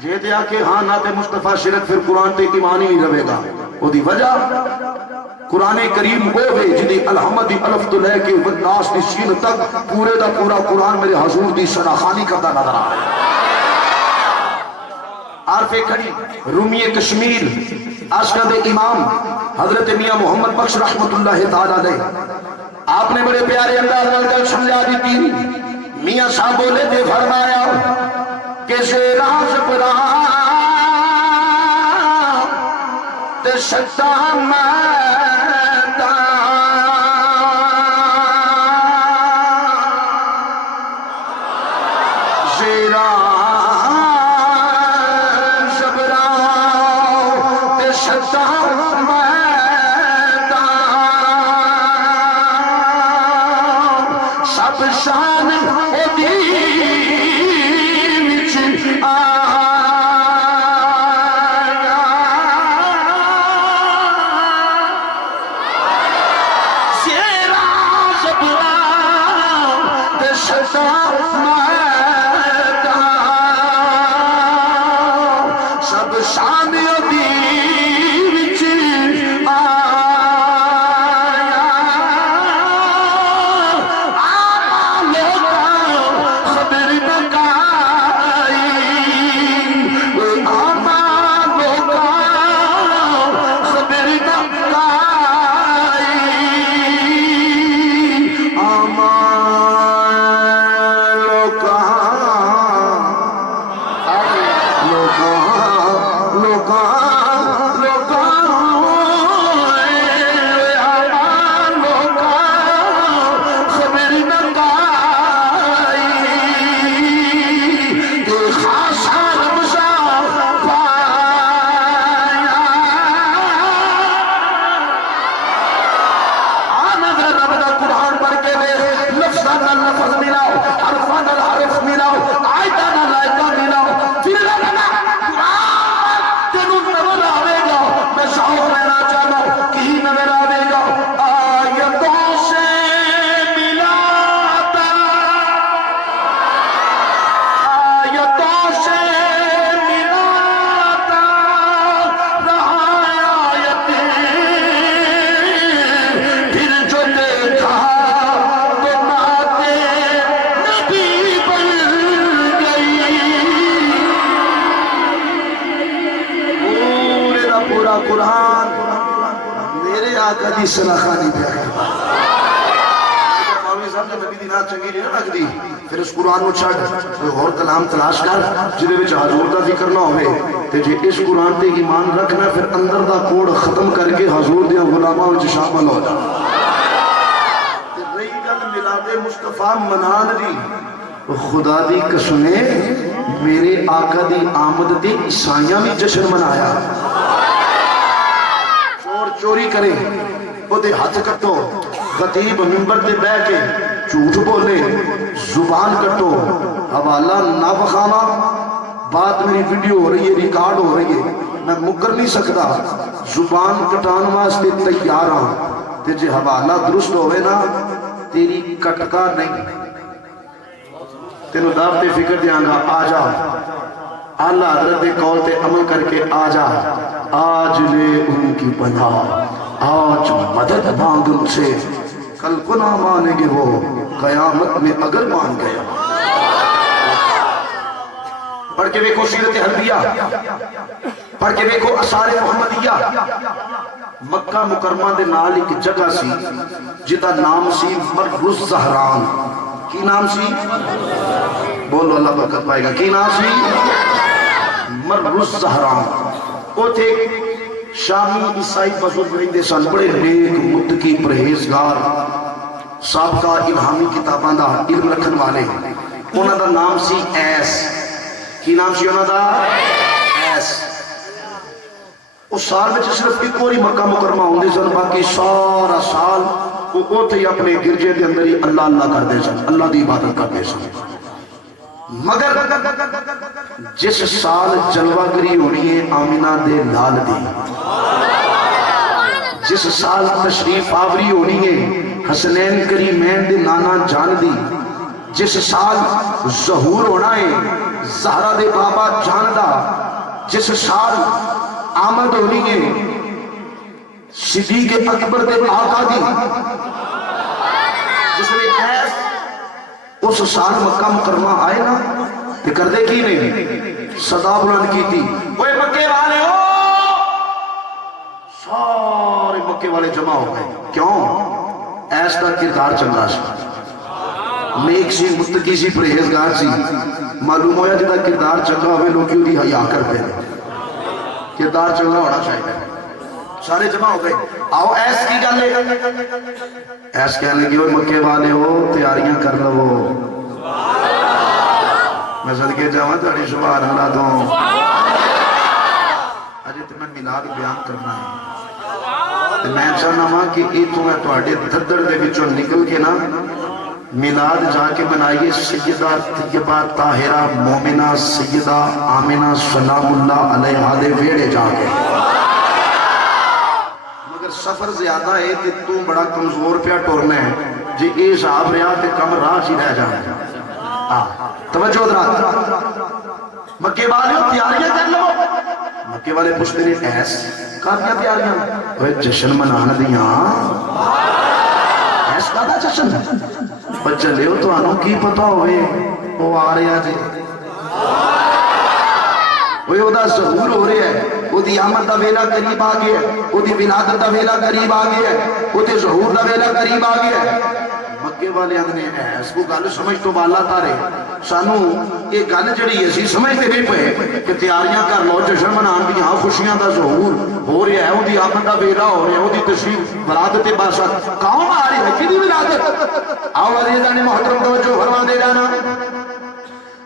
جے دے آکے ہاں نات مصطفیٰ شرک پھر قرآن تے ایمان ہی نہیں رہے گا. وہ دی وجہ قرآن کریم وہ ہے جنہی الحمد الف تو لے کے والناس دی شین تک پورے دا پورا قرآن میرے حضور دی شناخانی کرتا نظر آ رہا ہے. عارف کھڑی رومی کشمیر عاشقہ دے امام حضرت میاں محمد بخش رحمت اللہ تعالیٰ علیہ آپ نے بڑے پیارے انداز میں گل سمجھا دی تھی. میاں صاحب بولے تھے فرمایا کہ زیرا شبرا تے شتا میدان زیرا شبرا تے شتا میدان سب شان قرآن میرے آقا دی سلاخانی پہ ہے. مولوی صاحب نے نبی دی نات چنگی نہیں رکھ دی پھر اس قرآن کو چھڑ کوئی اور کلام تلاش کر جنہیں وچ حضور دا ذکر نہ ہوئے تے جے اس قرآن تے ایمان رکھنا پھر اندر دا کوڑ ختم کر کے حضور دے غلاماں وچ شامل ہو جا. تے رہی گل میلاد مصطفیٰ منان دی خدا دی قسمیں میرے آقا دی آمد دی عیسائیاں بھی جشن منایا. چوری کرے وہ دے ہاتھ کٹو خطیب منبر دے بے کے جھوٹ بولے زبان کٹو حوالہ نہ بخانا بات میری ویڈیو ہو رہی ہے ریکارڈ ہو رہی ہے میں مکر نہیں سکتا زبان کٹان واسطے تیار ہوں تے جے حوالہ درست ہوئے نا تیری کٹکا نہیں تینو دعوت فکر دیاں گا آ جا اللہ حضرت دے قول تے عمل کر کے آ جا آج لے ان کی پناہ آج مدد مانگ ان سے کل کو نہ مانیں گے وہ قیامت میں اگر مان گیا. پڑھ کے دیکھو سیرت حلبیہ پڑھ کے دیکھو آثار محمدیہ. مکہ مکرمہ دے نال ایک جگہ سی جدا نام سی مر الزہران. کی نام سی؟ بولو اللہ برکت پائے گا. کی نام سی؟ مر الزہران. وہ تھے شامی عیسائی بزرگ رہندے سن بڑے نیک متقی پرہیزگار سابقہ الہامی کتاباں دا علم رکھن والے. انہاں دا نام سی ایس. کی نام سی انہاں دا؟ ایس. اس سال میں صرف ایک اور مکہ مکرمہ ہوندے سن باقی سارا سال وہ تھے اپنے گرجے دے اندر ہی اللہ اللہ کر دے سن اللہ دی عبادت کر دے سن. مگر جس سال جلوہ گری ہونی ہے آمینہ دے لال دی جس سال تشریف آوری ہونی ہے حسنین کریمین دے نانا جان دی جس سال ظہور ہونا ہے زہرا دے بابا جاندہ جس سال آمد ہونی ہے صدیق اکبر دے آقا دی جس نے ایس اس سال مکہ مکرمہ آئے نا تے کردے کی نہیں صدا بلند کی تھی وہ مکے والے ہو سارے مکے والے جمع ہو گئے کیوں ایس کا کردار چل رہا سی نیک سی متقی سی پرہیزگار سی معلوم ہویا جدا کردار چل رہا ہوئے لوگ کیوں دی حیا کرتے ہیں کردار چل رہا ہونا چاہیے سارے جمع ہو گئے آؤ ایس کی گل ہے ایس کہنے لگی وہ مکے والے ہو تیاریاں کر لو میں صدقے جاؤں تھوڑی سبحان اللہ دوں اجے تمہیں میلاد بیان کرنا ہے میں چاہنا ہاں کہ ایتھوں ہے تواڈے دھدڑ دے وچوں نکل کے نا میلاد جا کے منائیے سیدہ طیبہ طاہرہ مومنہ سیدہ آمنہ سلام اللہ علیہ دے ویڑے جا کے مگر سفر زیادہ ہے کہ تو بڑا کمزور پیا ٹورنا ہے جی اے صاحب رہا تے کم راہ ہی رہ جانا ہے توجہ درات مکے والے تیاریاں کر لو مکے والے پوچھتے ہیں ایس کافیا تیاریاں وہ جشن منانا دیاں ایس کا دا جشن پر چلے ہو تو آنوں کی پتہ ہوئے وہ آ رہے آجے وہ دا ظہور ہو رہے ہیں وہ دی آمد دا ویلہ قریب آگئے ہے وہ دی ولادت دا ویلہ قریب آگئے ہے وہ دی ظہور دا ویلہ قریب آگئے ہے مکے والے اندنے ایس کو گل سمجھ تو بالا تارے سانو یہ گل جڑی ایسی سمجھتے بھی پہے کہ تیاریاں کر لو جشن منان بھی ہاں خوشیاں دا ظہور ہو رہا ہے وہ دی آمد دا ویلہ ہو رہا ہے وہ دی تشریف ولادت باشد کون آ رہی ہے کی دی ولادت آو عزیزان محترم توجہ فرما دے جانا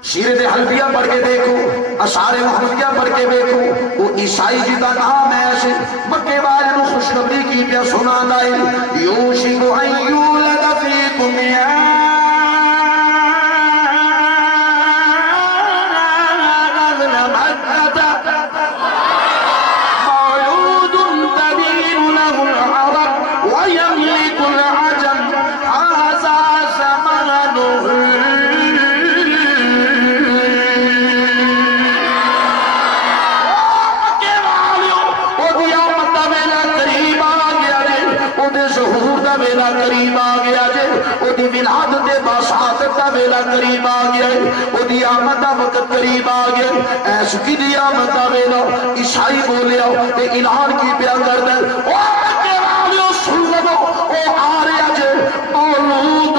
شیرت حلبیہ پڑھ کے دیکھو اشعار محمدیہ پڑھ کے دیکھو وہ عیسائی جی کا نام ہے ایسے مکے والے نو خوشخبری کی پیا سنا دائی یوشک ان یولد فیکم مولود تدین له العرب ویملک العجم هذا زمانه ویلا قریب آ گیا جے او دی ولادت دے باشادت دا ویلا قریب آ گیا او دی آمد دا وقت قریب آ گیا ایس کی دی آمد دا ویلا عیسائی بولیا تے اعلان کی پیا کر دے او مکے والیو سن لو او آ رہا جے مولود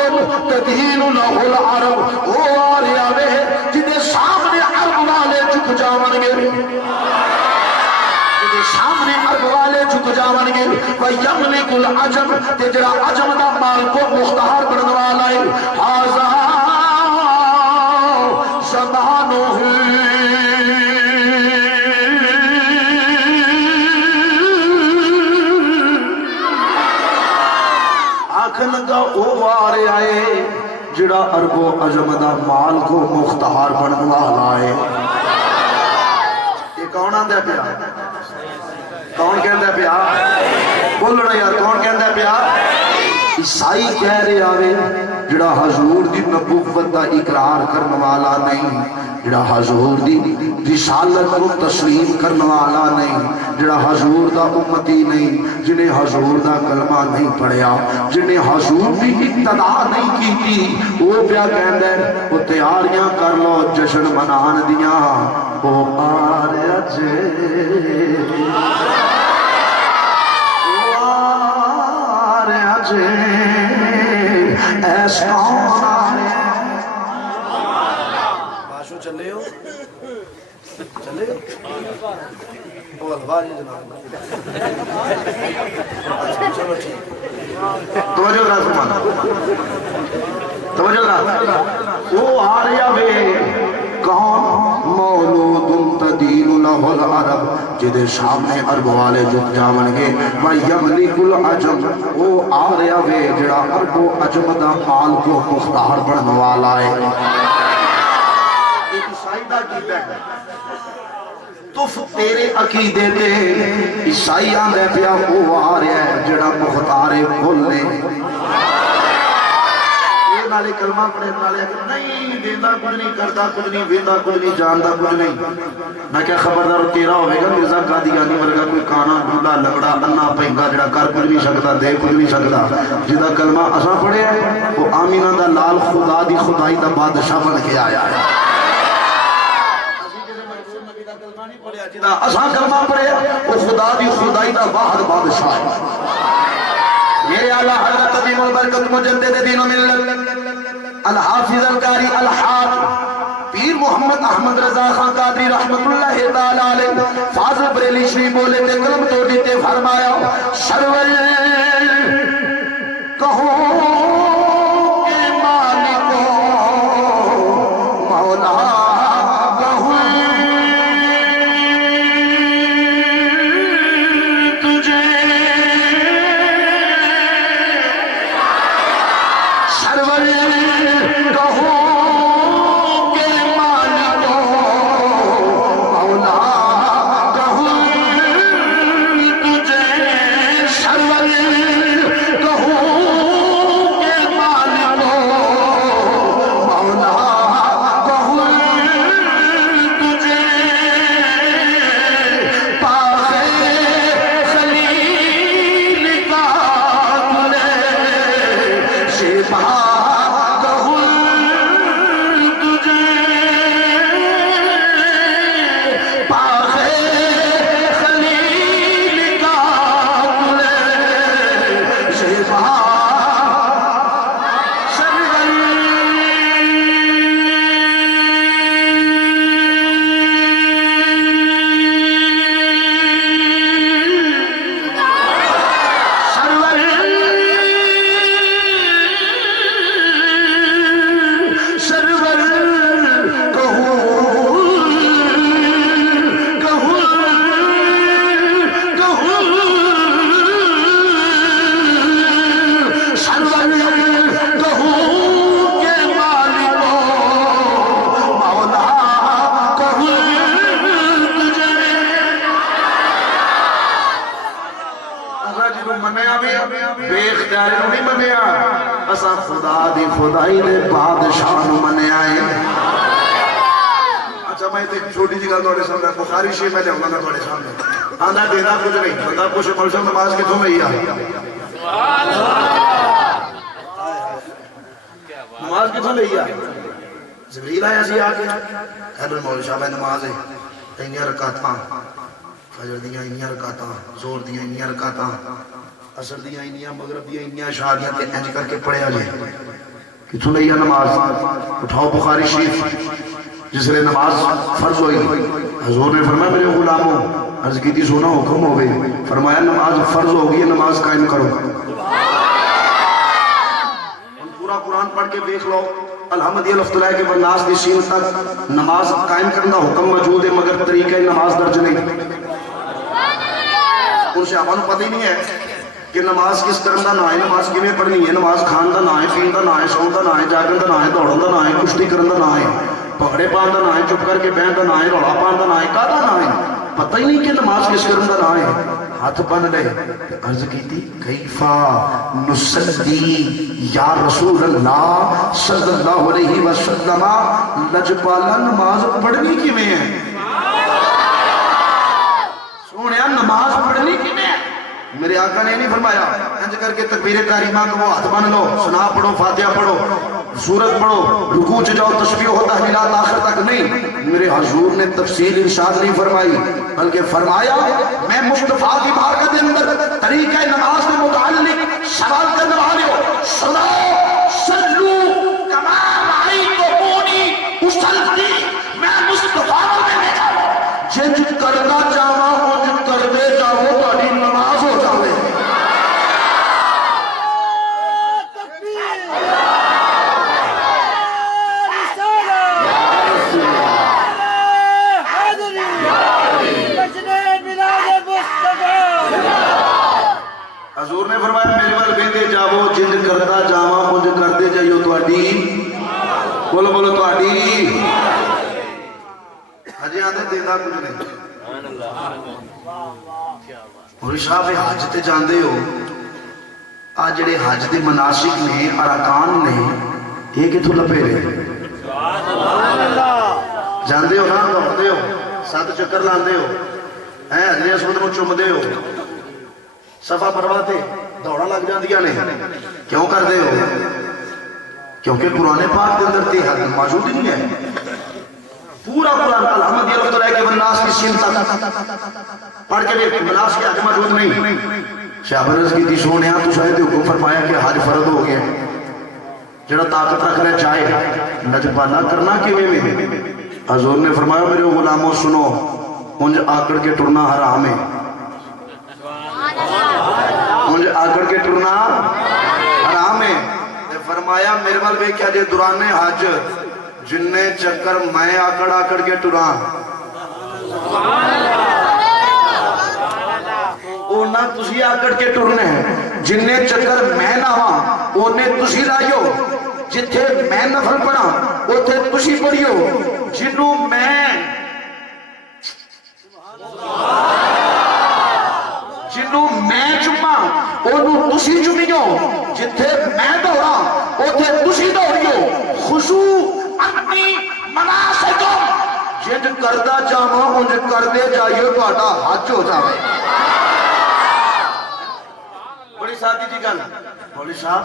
تدین له العرب او آ رہا وے جدے سامنے عرب والے جھک جاون گے سامنے عرب والے جھک جاون گے وَيَمْلِكُ الْعَجَمْ تے جڑا عجم دا مال کو مختار بننے والا ہے ہاذا زمانہ آنکھ لگا او آ رہے آئے جڑا عرب و عجم دا مال کو مختار بننے والا ہے یہ کون آندہ پیا کون کہندہ پیا بولو نا یار کون کہندہ پیا عیسائی کہہ رہے آوے جڑا حضور دی نبوت دا اقرار کرنے والا نہیں جڑا حضور دی رسالت کو تسلیم کرنے والا نہیں جڑا حضور دا امتی نہیں جنہیں حضور دا کلمہ نہیں پڑھیا جنہیں حضور دی اقتدا نہیں کی تھی وہ پیا کہندہ وہ تیاریاں کر لو جشن منان دیاں وہ آ رہا جے ایسا باشو چلے ہو چلے ہو وہ الوار یہ جناب چلو ٹھیک توجہ رہا سمانا توجہ رہا وہ آ رہا بے کون مولود تدین له العرب جدے سامنے عرب والے جھک جاون گے وَيَمْلِكُ الْعَجَمْ وہ آ رہا وے جڑا عرب و عجم دا مال کو مختار بننے والا ہے ایک عیسائی دا عقیدہ ہے تف تیرے عقیدے دے عیسائی آندے پیا وہ آ رہا ہے جڑا مختار کل نے نالے کلمہ پڑھے نالے نہیں دینا کچھ نہیں کرتا کچھ نہیں ویندا کچھ نہیں جاندا کچھ نہیں. میں کیا خبردار تیرا ہوئے گا مرزا قادیانی ورگا کوئی کانا ڈولا لگڑا انا پہنگا جڑا کر کچھ نہیں سکتا دے کچھ نہیں سکتا. جدا کلمہ اساں پڑھیا ہے وہ آمینہ دا لال خدا دی خدائی دا بادشاہ بن کے آیا ہے. جدا اساں کلمہ پڑھیا وہ خدا دی خدائی دا واحد بادشاہ ہے. میرے اعلیٰ حضرت عظیم البرکت مجدد دین و ملت الحافظ القاری الحاج پیر محمد احمد رضا خان قادری رحمت اللہ تعالی علیہ فاضل بریلی شریف بولے تے کلم تو دیتے فرمایا سرور کہو کہ مالکو مولا کہو تجھے سرور کہو خدائی نے بادشاہ منیا ہے. اچھا میں ایک چھوٹی جی گل تھوڑے سامنے بخاری شریف میں لے گا تھوڑے سامنے آنا دینا کچھ نہیں بندہ کچھ ملشم نماز کتوں میں ہی نماز کتوں لے آ جبریل آیا سی آ کے حضرت مولوی صاحب نماز ہے انیاں رکعتاں فجر دیاں انیاں رکعتاں زور دیاں انیاں رکعتاں عصر دیاں انیاں مغرب دیاں انیاں عشاء دیاں تے انج کر کے پڑھیا جائے کتوں لئی نماز. اٹھاؤ بخاری شریف جس لئے نماز فرض ہوئی حضور نے فرمایا میرے غلاموں عرض کی تھی سونا حکم ہوئے فرمایا نماز فرض ہوگی نماز قائم کرو. پورا قرآن پڑھ کے دیکھ لو الحمدی الفتلہ کے والناس کی سین تک نماز قائم کرنا حکم موجود ہے مگر طریقہ نماز درج نہیں. ان سے ہمیں پتہ ہی نہیں ہے کہ نماز کس طرح دا نہ ہے نماز کیویں پڑھنی ہے نماز کھان دا نہ ہے پین دا نہ ہے سون دا نہ ہے جاگن دا نہ ہے دوڑن دا نہ ہے کشتی کرن دا نہ ہے پگڑے پان دا نہ ہے چپ کر کے بہن دا نہ ہے روڑا پان دا نہ ہے کادا نہ ہے پتہ ہی نہیں کہ نماز کس کرن دا نہ ہے. ہاتھ بن لے عرض کی تھی کیفا نصلی یا رسول اللہ صلی اللہ علیہ وسلم لجپالا نماز پڑھنی کیویں ہے سونیا نماز پڑھنی کیویں ہے. میرے آقا نے نہیں فرمایا انج کر کے تکبیر تحریمہ کو ہاتھ بن لو سنا پڑھو فاتحہ پڑھو سورت پڑھو رکوع چ جاؤ تسبیح و تحلیلات آخر تک نہیں. میرے حضور نے تفصیل ارشاد نہیں فرمائی بلکہ فرمایا میں مصطفیٰ کی بارگاہ کے اندر طریقہ نماز کے متعلق سوال کرنے والے ہو صلو کما رأیتمونی اصلی میں مصطفیٰ میں بیٹھا ہوں جن کرنا چاہا ہوں جن کر دے جاؤ تاری نماز ہو جاوے. حضور نے فرمایا میرے وال بیندے جاؤ جن کرتا جاواں مجھ کر دے جائیو تو اڈی بولو بولو تو اڈی حجی آدھے دیتا کچھ نہیں. اور شاہ پہ حج تے جاندے ہو آج جڑے حج دے مناسک نے ارکان نے یہ کتوں لپے رہے جاندے ہو نا دوڑتے ہو 7 چکر لاندے ہو حضرت اسود نو چومدے ہو صفا مروا تے دوڑا لگ جاندیاں نے کیوں کر دے ہو کیونکہ قرآن پاک کے اندر تے حد موجود ہی نہیں ہے پورا قرآن الحمد یہ لفظ ہے کہ والناس کی سین تک پڑھ کے بھی مناس کے حد موجود نہیں شابرز کی سونے تو شاید حکم فرمایا کہ حج فرض ہو گیا جڑا طاقت رکھنا چاہے نجبانہ کرنا کیویں میں حضور نے فرمایا میرے غلاموں سنو انج آکڑ کے ٹرنا حرام ہے انج آکڑ کے ٹرنا حرام ہے فرمایا میرے وال بے کیا جے دوران حج جننے چکر میں آکڑ آکڑ کے ٹران اونا تسی آکڑ کے ٹرنے ہیں جننے چکر میں نہ ہاں اونے تسی لائیو جتھے میں نفل پڑھا اوتھے تسی پڑھیو جنوں میں چمہ انہوں تسی چمیو جتھے میں دوڑا اوتھے تسی دوڑیو خشوع اپنی مناسکم جن کردہ جاما انج کردے جائیو تو آٹا حج ہو جاوے بڑی ساتھی جی گل مولی صاحب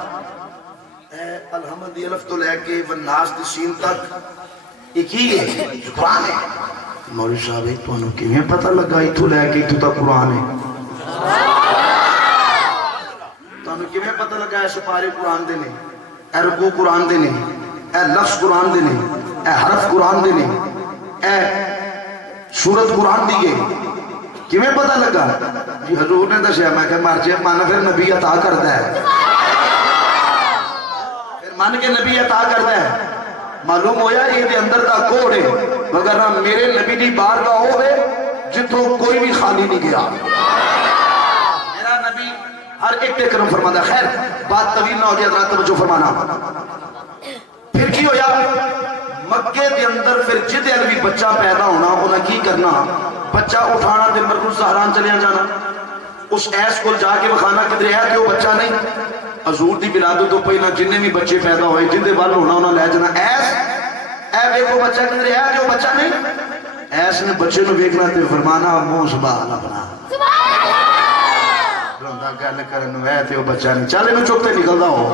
الحمد الف تو لے کے والناس دی سین تک ایک ہی ہے قرآن ہے مولی صاحب ایک تو انہوں کیویں پتہ لگا ایتھو لے کے ایتھو تک قرآن ہے تو انہوں کیویں پتہ لگا ہے سپارے قرآن دے نہیں اے رکوع قرآن دے نہیں اے لفظ قرآن دے نہیں اے حرف قرآن دے نہیں اے سورت قرآن دی گئے کیویں پتہ لگا جی حضور نے دسیا میں کہ مر جائے مانا پھر نبی عطا کرتا ہے پھر مان کے نبی عطا کرتا ہے معلوم ہویا یہ دے اندر دا کوڑ ہے مگر میرے نبی دی بارگاہ ہوئے جتوں کوئی بھی خالی نہیں گیا میرا نبی ہر ایک تے کرم فرمانا خیر بات طویل نہ ہو جائے حضرات توجہ فرمانا پھر کی ہویا مکے دے اندر پھر جدے علوی بچہ پیدا ہونا انہیں کی کرنا بچہ اٹھانا دے مرکز سہران چلیا جانا اس ایس کو جا کے بخانا کدھر ہے کہ وہ بچہ نہیں حضور دی بلادوں تو پہلا جننے بھی بچے پیدا ہوئے جن دے بال ہونا انہوں لے جانا ایس اے بے کو بچہ کدھر ہے کہ وہ بچہ نہیں ایس نے بچے نو بیکنا تے فرمانا منہ سبحان اپنا رندہ گل کرن ہے تے وہ بچہ نہیں چالے میں چوکتے نکلدا ہو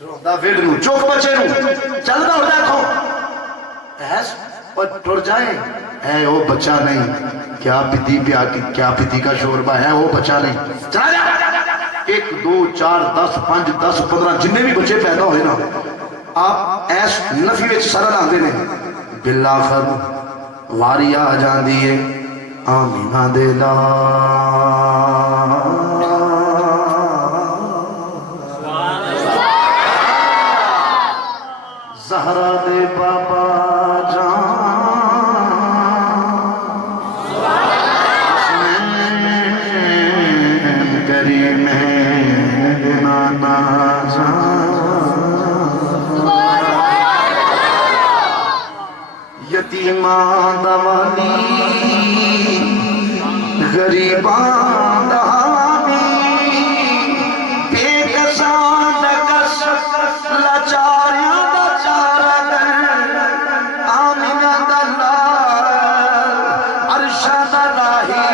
رندہ ویڈ نو چوک بچے نو چلدا ہو دیکھو ایس اور ٹر جائیں اے وہ بچہ نہیں کیا پتی پیا کیا پتی کا شوربہ ہے وہ بچہ نہیں چلا جا 1 2 4 10 5 10 15 جننے بھی بچے پیدا ہوئے نا آپ ایس نفی وچ سارا لاندے نے بالآخر واری آ جاندی ہے آمینہ دے لا زہرا دے بابا یتیمان دوالی غریبان دہانی بے کسان دکس لاچاریاں دچارہ دن آمینہ دلال عرشہ دلاہی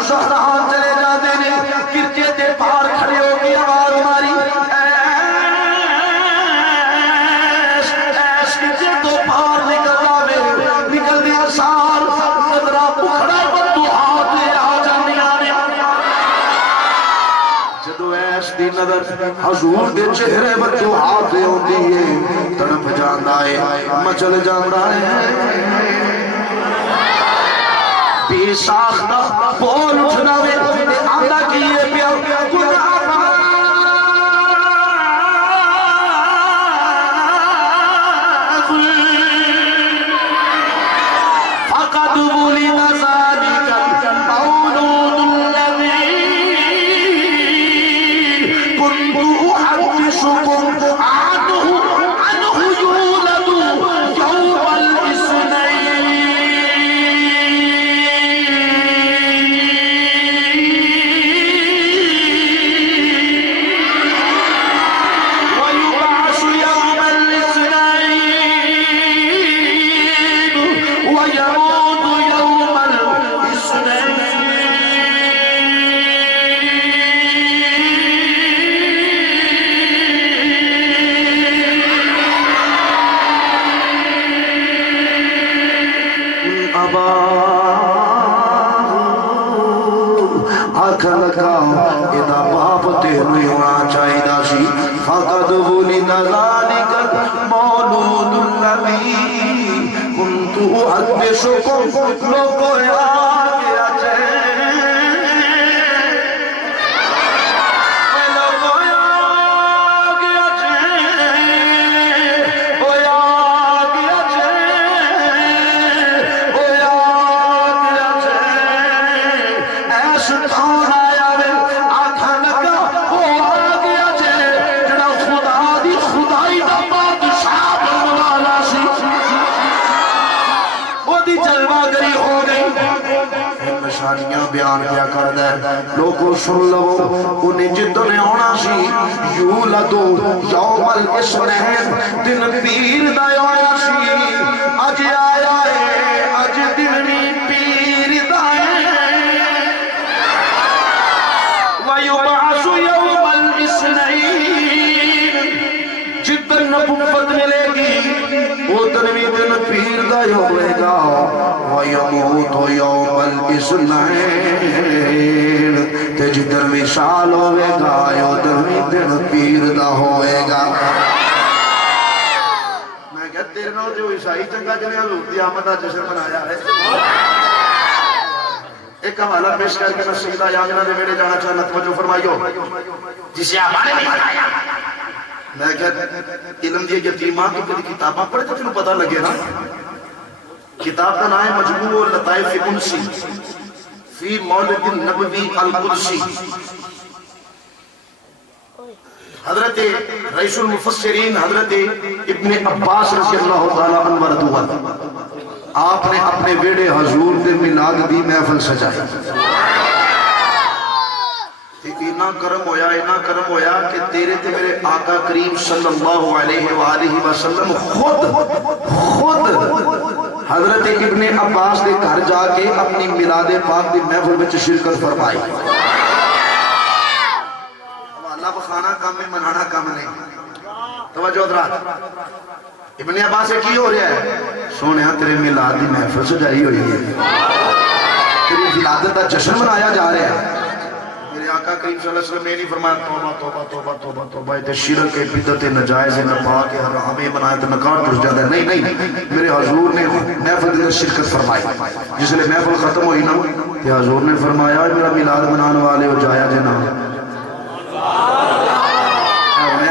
شہران چلے جا دینے کرچے تے پار کھڑے ہو کی آواز ماری ایش کرچے تو پار نکل آوے نکل دیا سار صدرہ پکھڑا بدو ہاتھ لے آ جانے آنے جدو ایش دی نظر حضور دے چہرے بدو ہاتھ لے ہوتی ہے تڑپ جاندہ ہے مچل جاندہ ہے بے ساختہ بول اٹھنا وے آندہ کیے پیا گناہ فقد بولی نزانی کل مولود الذی ويبعثكم عنه يولد يوم الاثنين ويبعث يوم الاثنين ويموت يوم الاثنين آخر لگا ادا باپ تینو ہونا چاہیے سی فقد ولد ذلك المولود الذي كنت احدثكم لوگو آگے اچھے نشانیاں بیان کیا کردہ ہے لوگوں سن لو انہیں جتنے ہونا سی یولدو یوم الاثنین دن پیر دا ہونا سی اج آیا ہے اج دن پیر دا ہے ویبعث یوم الاثنین جتن نبوت ملے گی وہ دن بھی دن پیر دا ہوئے گا وَيَمُوتُ يَوْمَ الْإِثْنَيْنِ تے جدر وشال ہوئے گا یودر بھی دن پیر دا ہوئے گا میں کہتے ہیں جو عیسائی چنگا جنہیں حضور دی آمد دا جشن منایا ہے ایک حوالہ پیش کر کے میں سیدہ یاغنہ دے بیڑے جانا چاہنا توجہ فرمائیو جسے آبانے میں بتایا میں کہتے ہیں علم دی یتیمان تو کدی کتاباں پڑھے تو تنہوں پتہ لگے نا کتاب کا نام ہے مجموع اللطائف انسی فی مولد النبوی القدسی حضرت رئیس المفسرین حضرت ابن عباس رضی اللہ تعالیٰ عنہ وردوہ آپ نے اپنے بیڑے حضور دے میلاد دی محفل سجائی اتنا کرم ہویا کہ تیرے تے میرے آقا کریم صلی اللہ علیہ وآلہ وسلم خود حضرت ابن عباس دے گھر جا کے اپنی میلاد پاک دی محفل میں شرکت فرمائی اللہ بخانا کام میں منانا کام نہیں توجہ حضرات ابن عباس سے کی ہو رہا ہے سونے تیرے میلاد دی محفل سجائی ہوئی ہے تیری ولادت دا جشن منایا جا رہا ہے آقا کریم صلی اللہ علیہ وسلم نے نہیں فرمایا توبہ توبہ توبہ توبہ توبہ یہ شرک ہے بدعت نجائز ہے نپاک ہے حرام ہے منائے تو نکار درج جاتا ہے نہیں میرے حضور نے محفل دے شرکت فرمائی جس لئے محفل ختم ہوئی نا کہ حضور نے فرمایا میرا میلاد منانے والے ہو جایا جنا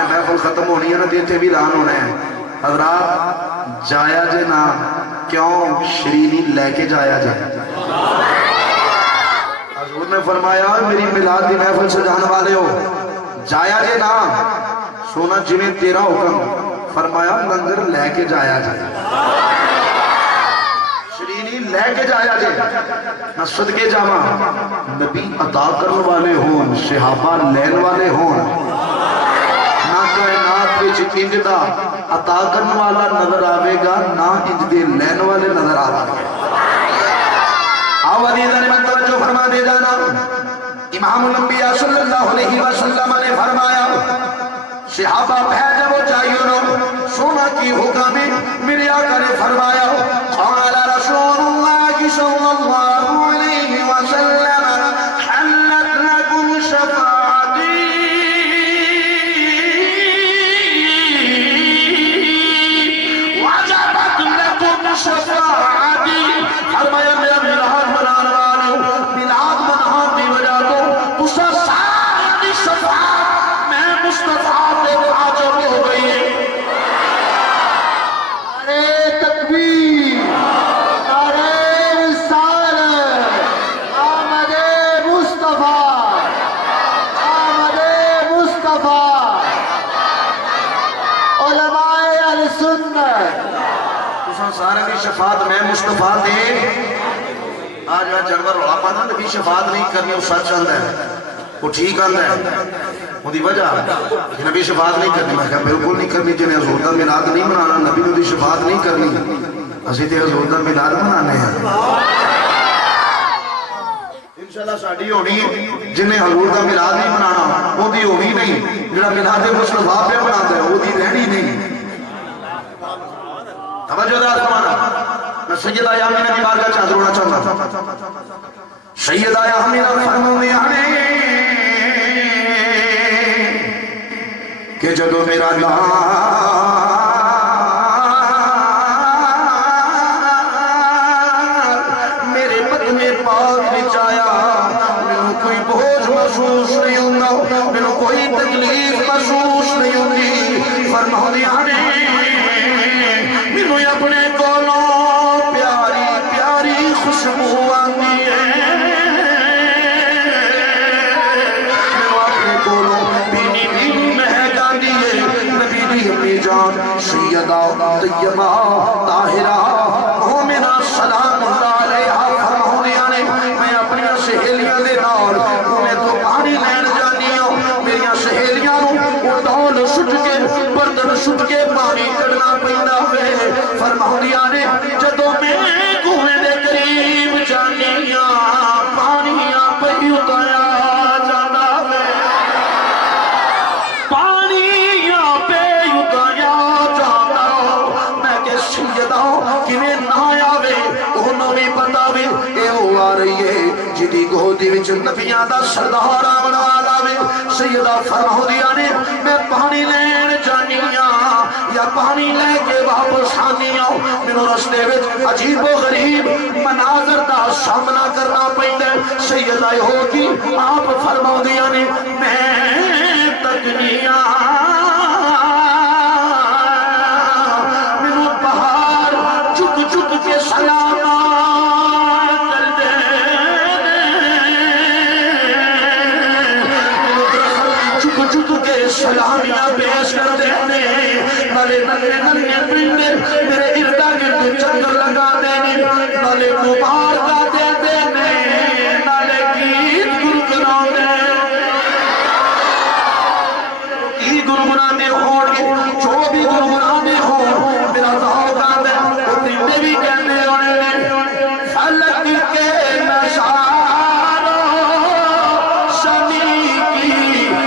محفل ختم ہونی ہے نا دیتے بھی لان ہونے ہیں حضرات جایا جنا کیوں شرینی لے کے جایا جائے حضور نے فرمایا میری میلاد دی محفل سجانے والے ہو جایا جے نا سونا جنہیں تیرا حکم فرمایا لنگر لے کے جایا جائے شرینی لے کے جایا جائے نہ صدقے جامع نبی عطا کرنے والے ہون صحابہ لین والے ہون نہ کائنات وچ انج دا عطا کرنے والا نظر آوے گا نہ انج دے لین والے نظر آوے گا آوازی ذرے میں توجہ فرما دے جانا امام الانبیاء صلی اللہ علیہ وسلم نے فرمایا صحابہ بھیجے وہ چاہیے نو سونا کی حکم میرے آقا نے فرمایا قال رسول اللہ صلی اللہ علیہ وسلم حلت لکم شفاعتی وجبت لکم شفاعتی فرمایا میرا میلاد منانے والوں میلاد منانے وجہ تو اسا ساری شفاعت میں مصطفیٰ پہ واجب ہو گئی ہے ارے تکبیر ہوں سارے کی شفاعت میں مصطفیٰ دے آج جانور رولا پانا نبی شفاعت نہیں کرنی وہ سچ آتا ہے وہ ٹھیک آتا ہے وہ دی وجہ نبی شفاعت نہیں کرنی میں کہا بالکل نہیں کرنی جنہیں حضور دا میلاد نہیں منانا نبی نے دی شفاعت نہیں کرنی اسی تے حضور دا میلاد منانے ہیں انشاءاللہ ساڑھی ہونی ہے جنہیں حضور دا میلاد نہیں منانا وہ دی ہونی نہیں جنہا میلاد مصطفیٰ پہ مناتا ہے وہ دی رہنی نہیں توجہ دے آسمانا میں سیدہ یامینہ کی بارگاہ چاہتا رونا چاہتا سیدہ یامینہ فرمانے آنے کہ جدو میرا نام میرے بدن پاک بچایا میں کوئی بوجھ محسوس نہیں ہوتا میں کوئی تکلیف محسوس نہیں ہوتی فرمانے آنے میں اپنے کولوں پیاری پیاری خوشبو آنی ہے میں اپنے کولوں بینی بینی مہک آنی ہے نبی دی اپنی جان سیدہ طیبہ طاہرہ مومنہ سلام اللہ علیہ فرمانے آنے میں اپنی سہیلیاں دے نال انہیں تو پانی لین جانی ہوں میری سہیلیاں وہ ڈول سٹ کے برتن سٹ کے پانی کرنا پیدا ہوئے فرمایا نے جدو میں کنویں دے قریب جانیاں پانیاں پہ اتایا جانا ہے پانیاں پہ اتایا جانا میں کہ سیدہ کیویں نہ آوے انہوں بھی پتا بھی اے وہ آ رہی ہے جدی گودی وچ نبیاں دا سردار آون والا وے سیدہ فرمایا نے میں پانی لین جانیاں یا پانی لے کے واپس آنی آؤ میرے رستے وچ عجیب و غریب مناظر دا سامنا کرنا پیندا سیدہ ہوگی آپ فرمایا نے میں تکنیاں میرے پہاڑ چک چک کے سلام کر دے چک چک کے سلامیاں پیش کر دے نالے نالے نالے پرندے میرے اردا گرد چکر لگا دینے نالے مبارکہ دے دینے نالے گیت گرگرانے کی گرگرانے ہونے جو بھی گرگرانے ہو میرا ذوق آتا ہے وہ پرندے بھی کہنے ہونے فلک کے نشانوں شمی کی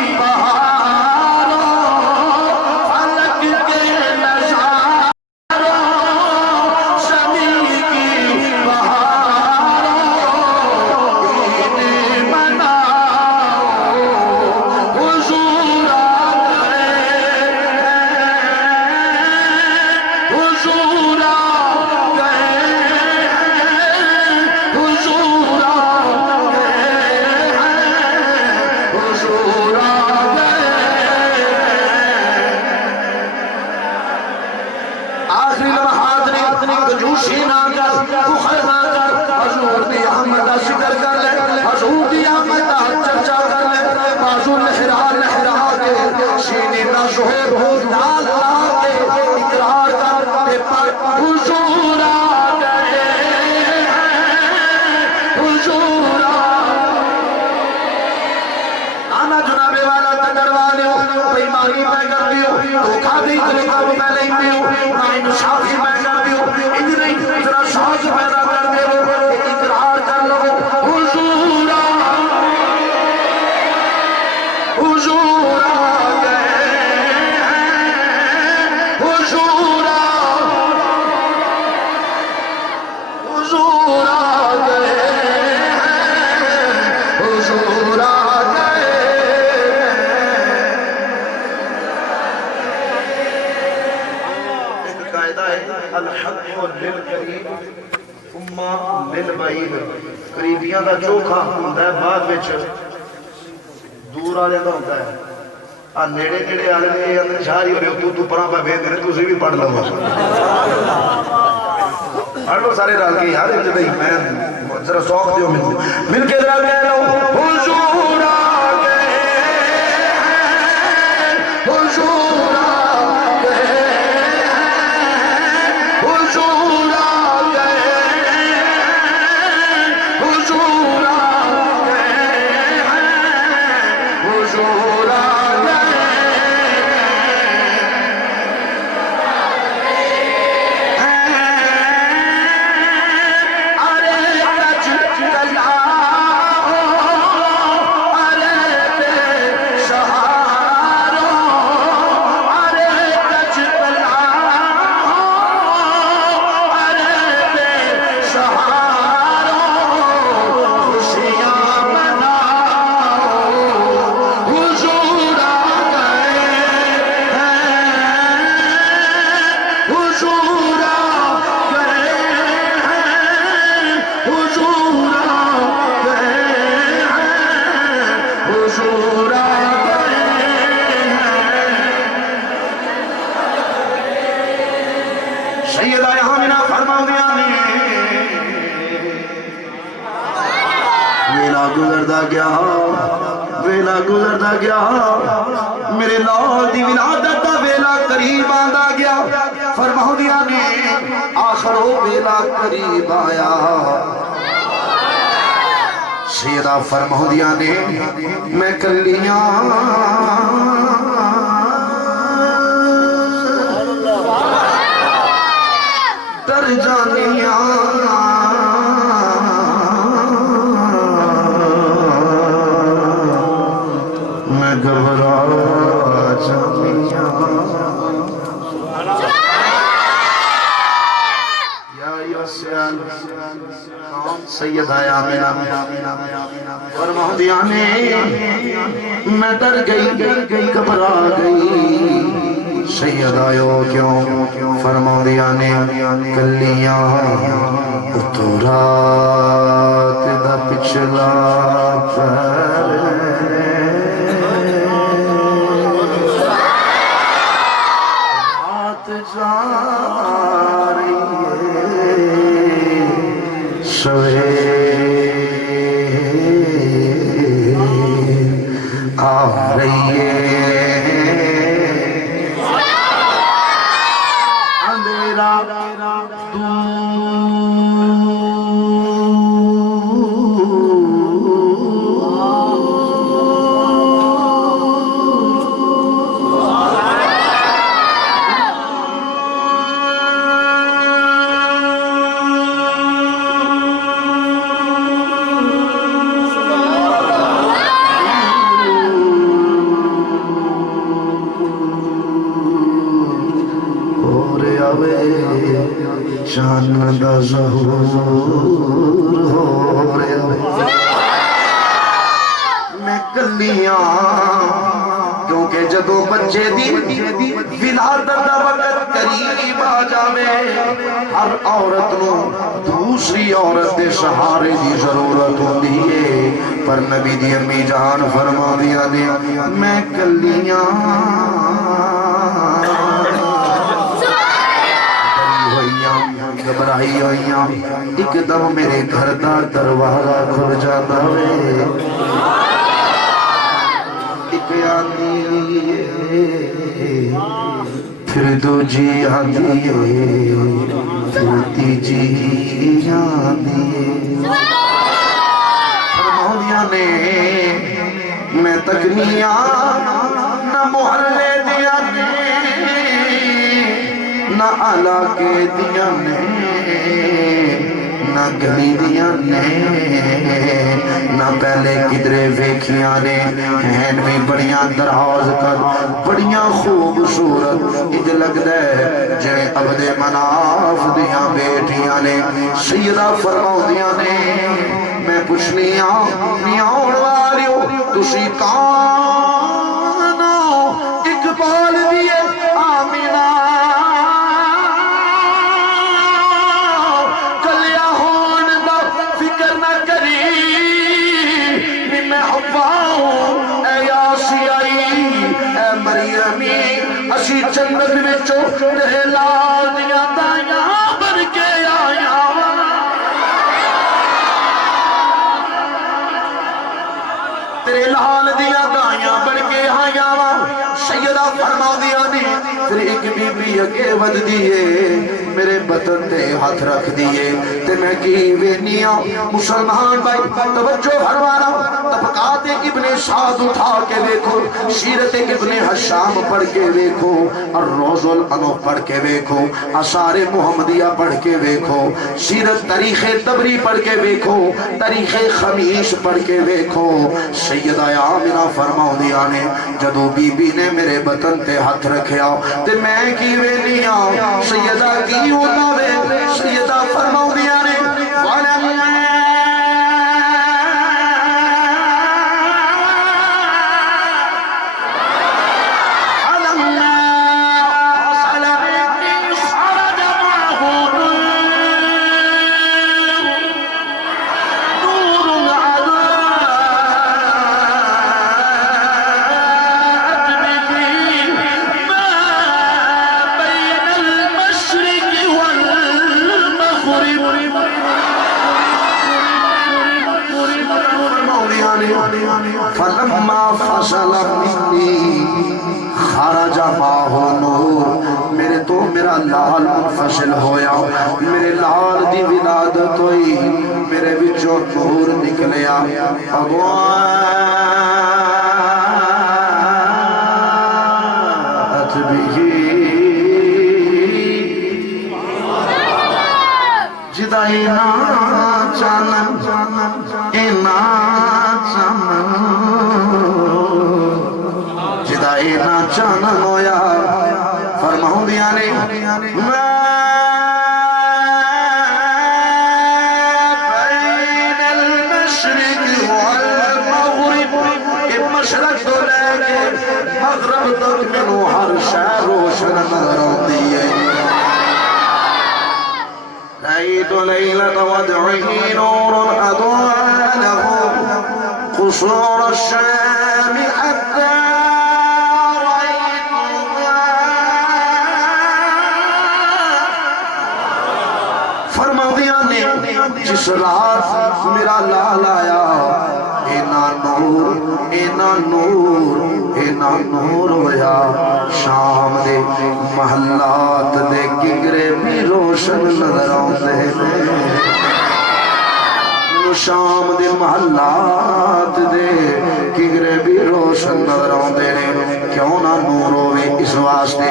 قریبیاں دا چوکھا ہوتا ہے بعد وچ دور والے دا ہوتا ہے آ نیڑے نیڑے والے نے اندر شاری ہو رہے تو پراں پہ بھیج دے تسی بھی پڑھ لو پڑھ لو سارے رل کے یار جدی میں ذرا شوق دیو مل کے ذرا کہہ لو حضور آ گئے حضور آ گئے حضور گیا ویلا گزردا گیا میرے لال دی ولادت دا ویلا قریب آندا گیا فرماؤندیاں نے آخر وہ ویلا قریب آیا سیدہ فرماؤندیاں نے میں کلیاں ڈر جانیاں میں گھبرا جانیاں یا سیال سیدہ آمینہ فرماؤندیاں نے میں ڈر گئی گھبرا گئی سیدہ یو کیوں فرماؤندیاں نے کلیاں تو رات دا پچھلا رات جا رہی ہے سویر آ رہی ہے اندھیرا جان دا ظہور ہو رہا میں کلیاں کیونکہ جدو بچے دی ولادت دا وقت قریب آ جاوے ہر عورت نو دوسری عورت دے سہارے دی ضرورت ہوندی ہے پر نبی دی امی جان فرماندیاں نے میں کلیاں گھبرائی ہوئیاں ایک دم میرے گھر دا دروازہ کھل جاتا ہے ایک آندی ہے پھر دو جی آندی ہے پھر تیجی آندی ہے فرماؤندیاں نے میں تکنیاں نہ محلے دیا نے نہ علاقے دیا نے نہ گلی دیا نے نہ پہلے کدرے ویکھیاں نے ہیں بھی بڑیاں دراز کر بڑیاں خوبصورت اج لگدا ہے جے عبد مناف دیاں بیٹیاں نے سیدہ فرماؤندیاں نے میں پوچھنیاں نیاؤن والیو تسی کون اقبال دیے آمینہ اسی جنت وچوں تیرے لال دیاں دایاں بن کے آیا تیرے لال دیاں دایاں بن کے آیا سیدہ فرماؤندیاں نے پھر ایک بی بی اگے ود دیئے میرے بطن تے ہاتھ رکھ دیئے تے میں کی وینیاں مسلمان بھائی توجہ فرمانا طبقات ابن سعد اٹھا کے دیکھو سیرت ابن حشام پڑھ کے دیکھو اور روز الانو پڑھ کے دیکھو آثار محمدیہ پڑھ کے دیکھو سیرت تاریخ تبری پڑھ کے دیکھو تاریخ خمیس پڑھ کے دیکھو سیدہ آمنہ فرماؤندیاں نے جدو بی بی نے میرے بطن تے ہاتھ رکھیا تے میں کی وینیاں سیدہ کی ہوتا وے سیدہ فرماؤندیاں نے فصل منی خرج ماہ نور میرے تو میرا لال منفصل ہویا میرے لال دی ولادت ہوئی میرے بچوں نور نکلیا اضاءت به جدا اینا چانن اینا چانن جدا اینا چانن ہویا فرماؤں دیا نے بین المشرق والمغرب کہ مشرق تو لے کے مغرب تک منو ہر شہر روشن نظر ہوتی ہے رأيت ليلة وضعه نور أضاء له قصور الشام حتى رأيتها فرما دیا نے جس رات میرا لال آیا اینا نور اینا نور اینا نور ہویا شام دے محلات دے کنگرے بھی روشن نظر آتے ہیں شام دے محلات دے کنگرے بھی روشن نظر آتے ہیں کیوں نہ نور ہوئے اس واسطے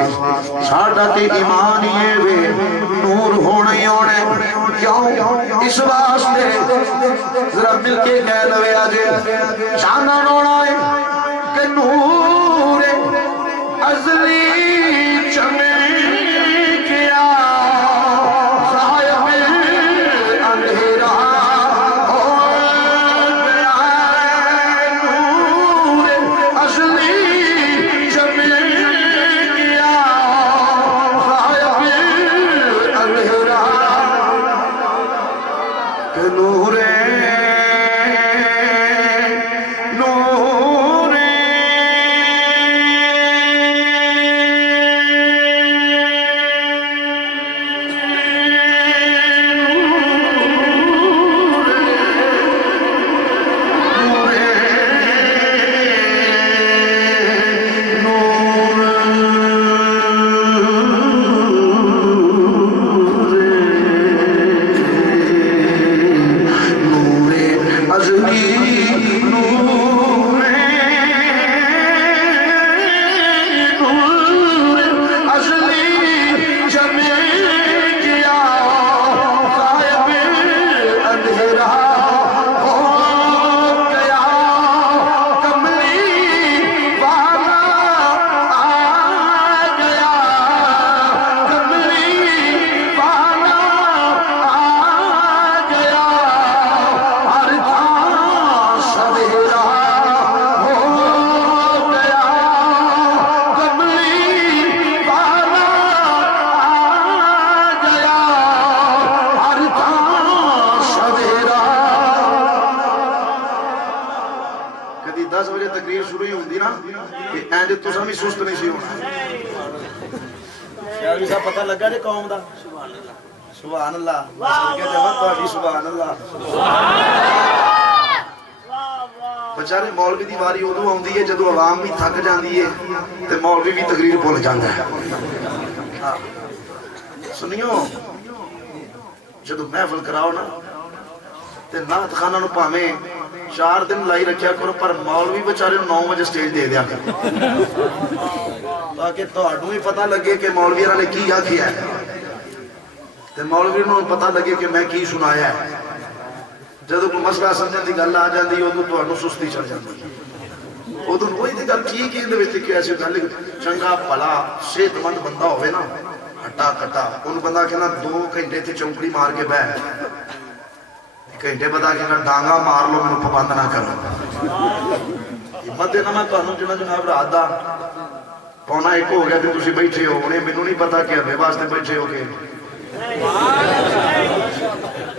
ساڑھا تے ایمان یہ وے نور ہونے ہونے کیوں اس واسطے ذرا مل کے کہہ لوے آجے شانہ نوڑا ہے کہ نور ازلی چمک گیا غائب اندھیرا ہو گیا نور ازلی چمک گیا غائب اندھیرا کہ نور سست نہیں سی ہونا شہری صاحب پتہ لگا جے قوم دا سبحان اللہ صدقے جواب تہاڈی سبحان اللہ بچارے مولوی دی واری ادو آندی ہے جدو عوام بھی تھک جاندی ہے تے مولوی بھی تقریر بھول جاندا ہے سنیو جدو محفل کراؤ نا تے نعت خانہ نو پاویں 4 دن لائی رکھیا کرو پر مولوی بچارے 9 بجے سٹیج دے دیا کر تاکہ تہاڈوں ہی پتہ لگے کہ مولوی نے کی آکھیا ہے تے مولوی نوں پتہ لگے کہ میں کی سنایا ہے جدوں کوئی مسئلہ سمجھن دی گل آ جاندی اودوں تہاڈوں سستی چڑھ جاندی اودوں کوئی تے گل ٹھیک ہی دے وچ کہ ایسی گل چنگا بھلا صحت مند بندہ ہوے نا ہٹا کٹا اون بندہ کہنا 2 گھنٹے تے چونکڑی مار کے بیٹھ گھنٹے بتا کے اگر ڈانگا مار لو میں پابند نہ کرو ہمت دینا میں تہانوں جنہاں جناب رات دا پونا 1 ہو گیا تے تسی بیٹھے ہو انہیں مینوں نہیں پتا کہ ہمیں واسطے بیٹھے ہو کے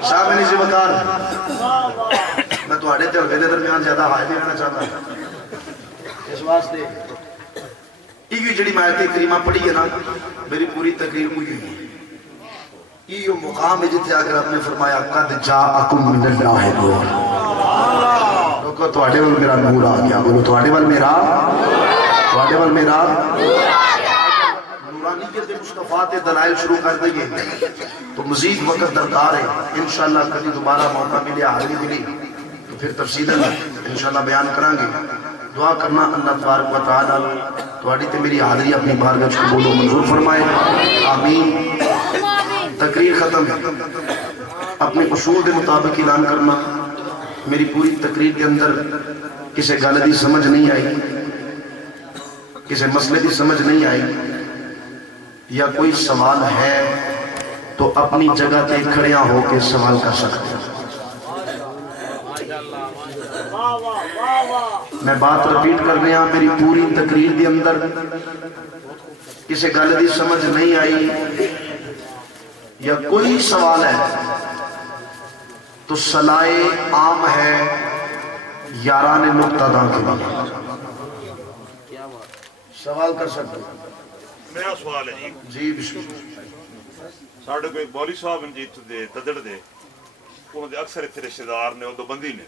صاحب نہیں سی وقار میں تہاڈے تے حلقے دے درمیان زیادہ حائل نہیں رہنا چاہتا اس واسطے یہ جڑی میں آیت کریمہ پڑھی ہے نا میری پوری تقریر ہوئی ہے یہ مقام ہے جتنے آگر آپ نے فرمایا قد جاءکم من اللہ نور تو تواڈے ول میرا نور آ گیا. بولو تواڈے ول میرا نورانیت مصطفیٰ تے دلائل شروع کر دئیے تو مزید وقت درکار ہے. انشاءاللہ کبھی دوبارہ موقع ملے حاضری ملی تو پھر تفصیلاً انشاءاللہ بیان کریں گے. دعا کرنا اللہ تبارک و تعالی تواڈی تے میری حاضری اپنی بارگاہ وچ قبول و منظور فرمائے. آمین. تقریر ختم. اپنے اصول دے مطابق اعلان کرنا. میری پوری تقریر کے اندر کسی گل دی سمجھ نہیں آئی, کسی مسئلے دی سمجھ نہیں آئی یا کوئی سوال ہے تو اپنی جگہ تے کھڑیاں ہو کے سوال کر سکتے ہیں. میں بات رپیٹ کر رہا ہوں, میری پوری تقریر دی اندر کسی گل دی سمجھ نہیں آئی یا کوئی سوال ہے تو صلاح عام ہے یاران مقتدا کے لیے. سوال کر سکتے ہیں. میرا سوال ہے جی بسم اللہ. ساڑھے کوئی مولی صاحب انجیت دے تدڑ دے انہوں دے اکثر اتھے رشتہ دار نے وہ دو بندی نے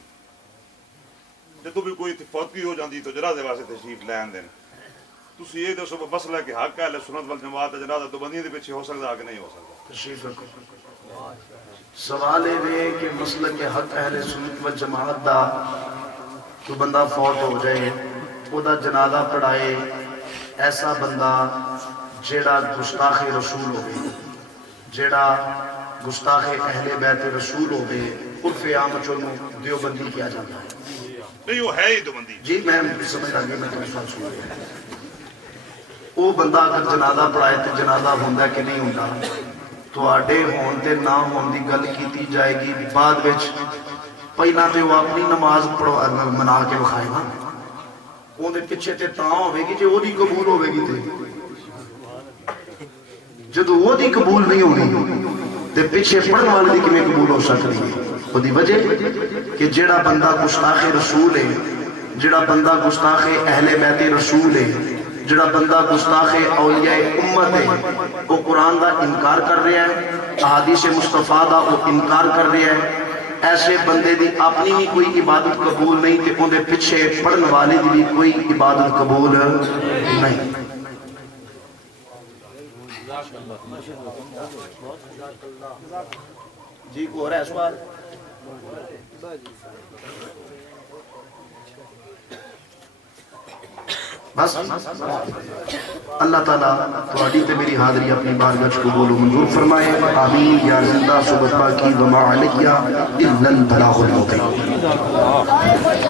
جدو بھی کوئی اتفاقی ہو جاندی تو جنازے واسطے تشریف لین دین. تسی یہ دسو مسئلہ کہ حق ہے سنت والجماعت جنازہ دو بندیاں دے پیچھے ہو سکتا کہ نہیں ہو سکتا؟ تشریف رکھو. سوال ہے کہ مسئلہ کے حق اہل سنت و جماعت دا تو بندہ فوت ہو جائے او دا جنازہ پڑھائے ایسا بندہ جیڑا گستاخ رسول ہوئے, جیڑا گستاخ اہل بیت رسول ہوئے, عرف عام چونوں دیوبندی کیا جاتا ہے. نہیں وہ ہے ہی دو بندی. جی میں سمجھ آگے میں تمہیں سوال سن رہا او بندہ اگر جنازہ پڑھائے تو جنازہ ہوندہ کہ نہیں ہوندہ تو آڈے ہون تے نہ ہون دی گل کیتی جائے گی. بعد وچ پہلا تے وہ اپنی نماز منا کے بخائے نا وہ دے پچھے تے تاں ہوئے گی جو وہ دی قبول ہوئے گی تے جدو وہ دی قبول نہیں ہوگی تے پچھے پڑھن والے دی کمیں قبول ہو سکتی ہے. وہ دی وجہ کہ جڑا بندہ گستاخ رسول ہے, جڑا بندہ گستاخ اہل بیت رسول ہے, جڑا بندہ گستاخ اولیاء امت ہے وہ قرآن دا انکار کر رہا ہے, احادیث مصطفیٰ دا وہ انکار کر رہا ہے. ایسے بندے دی اپنی ہی کوئی عبادت قبول نہیں تے ان دے پچھے پڑھن والے دی بھی کوئی عبادت قبول نہیں. جی کو ہو رہا ہے سوال؟ بس اللہ تعالیٰ تواڈی تے میری حاضری اپنی بارگاہ وچ قبول و منظور فرمائے. آمین. یا زندہ سبحانہ کی وما علیہ الا البلاغ المبین.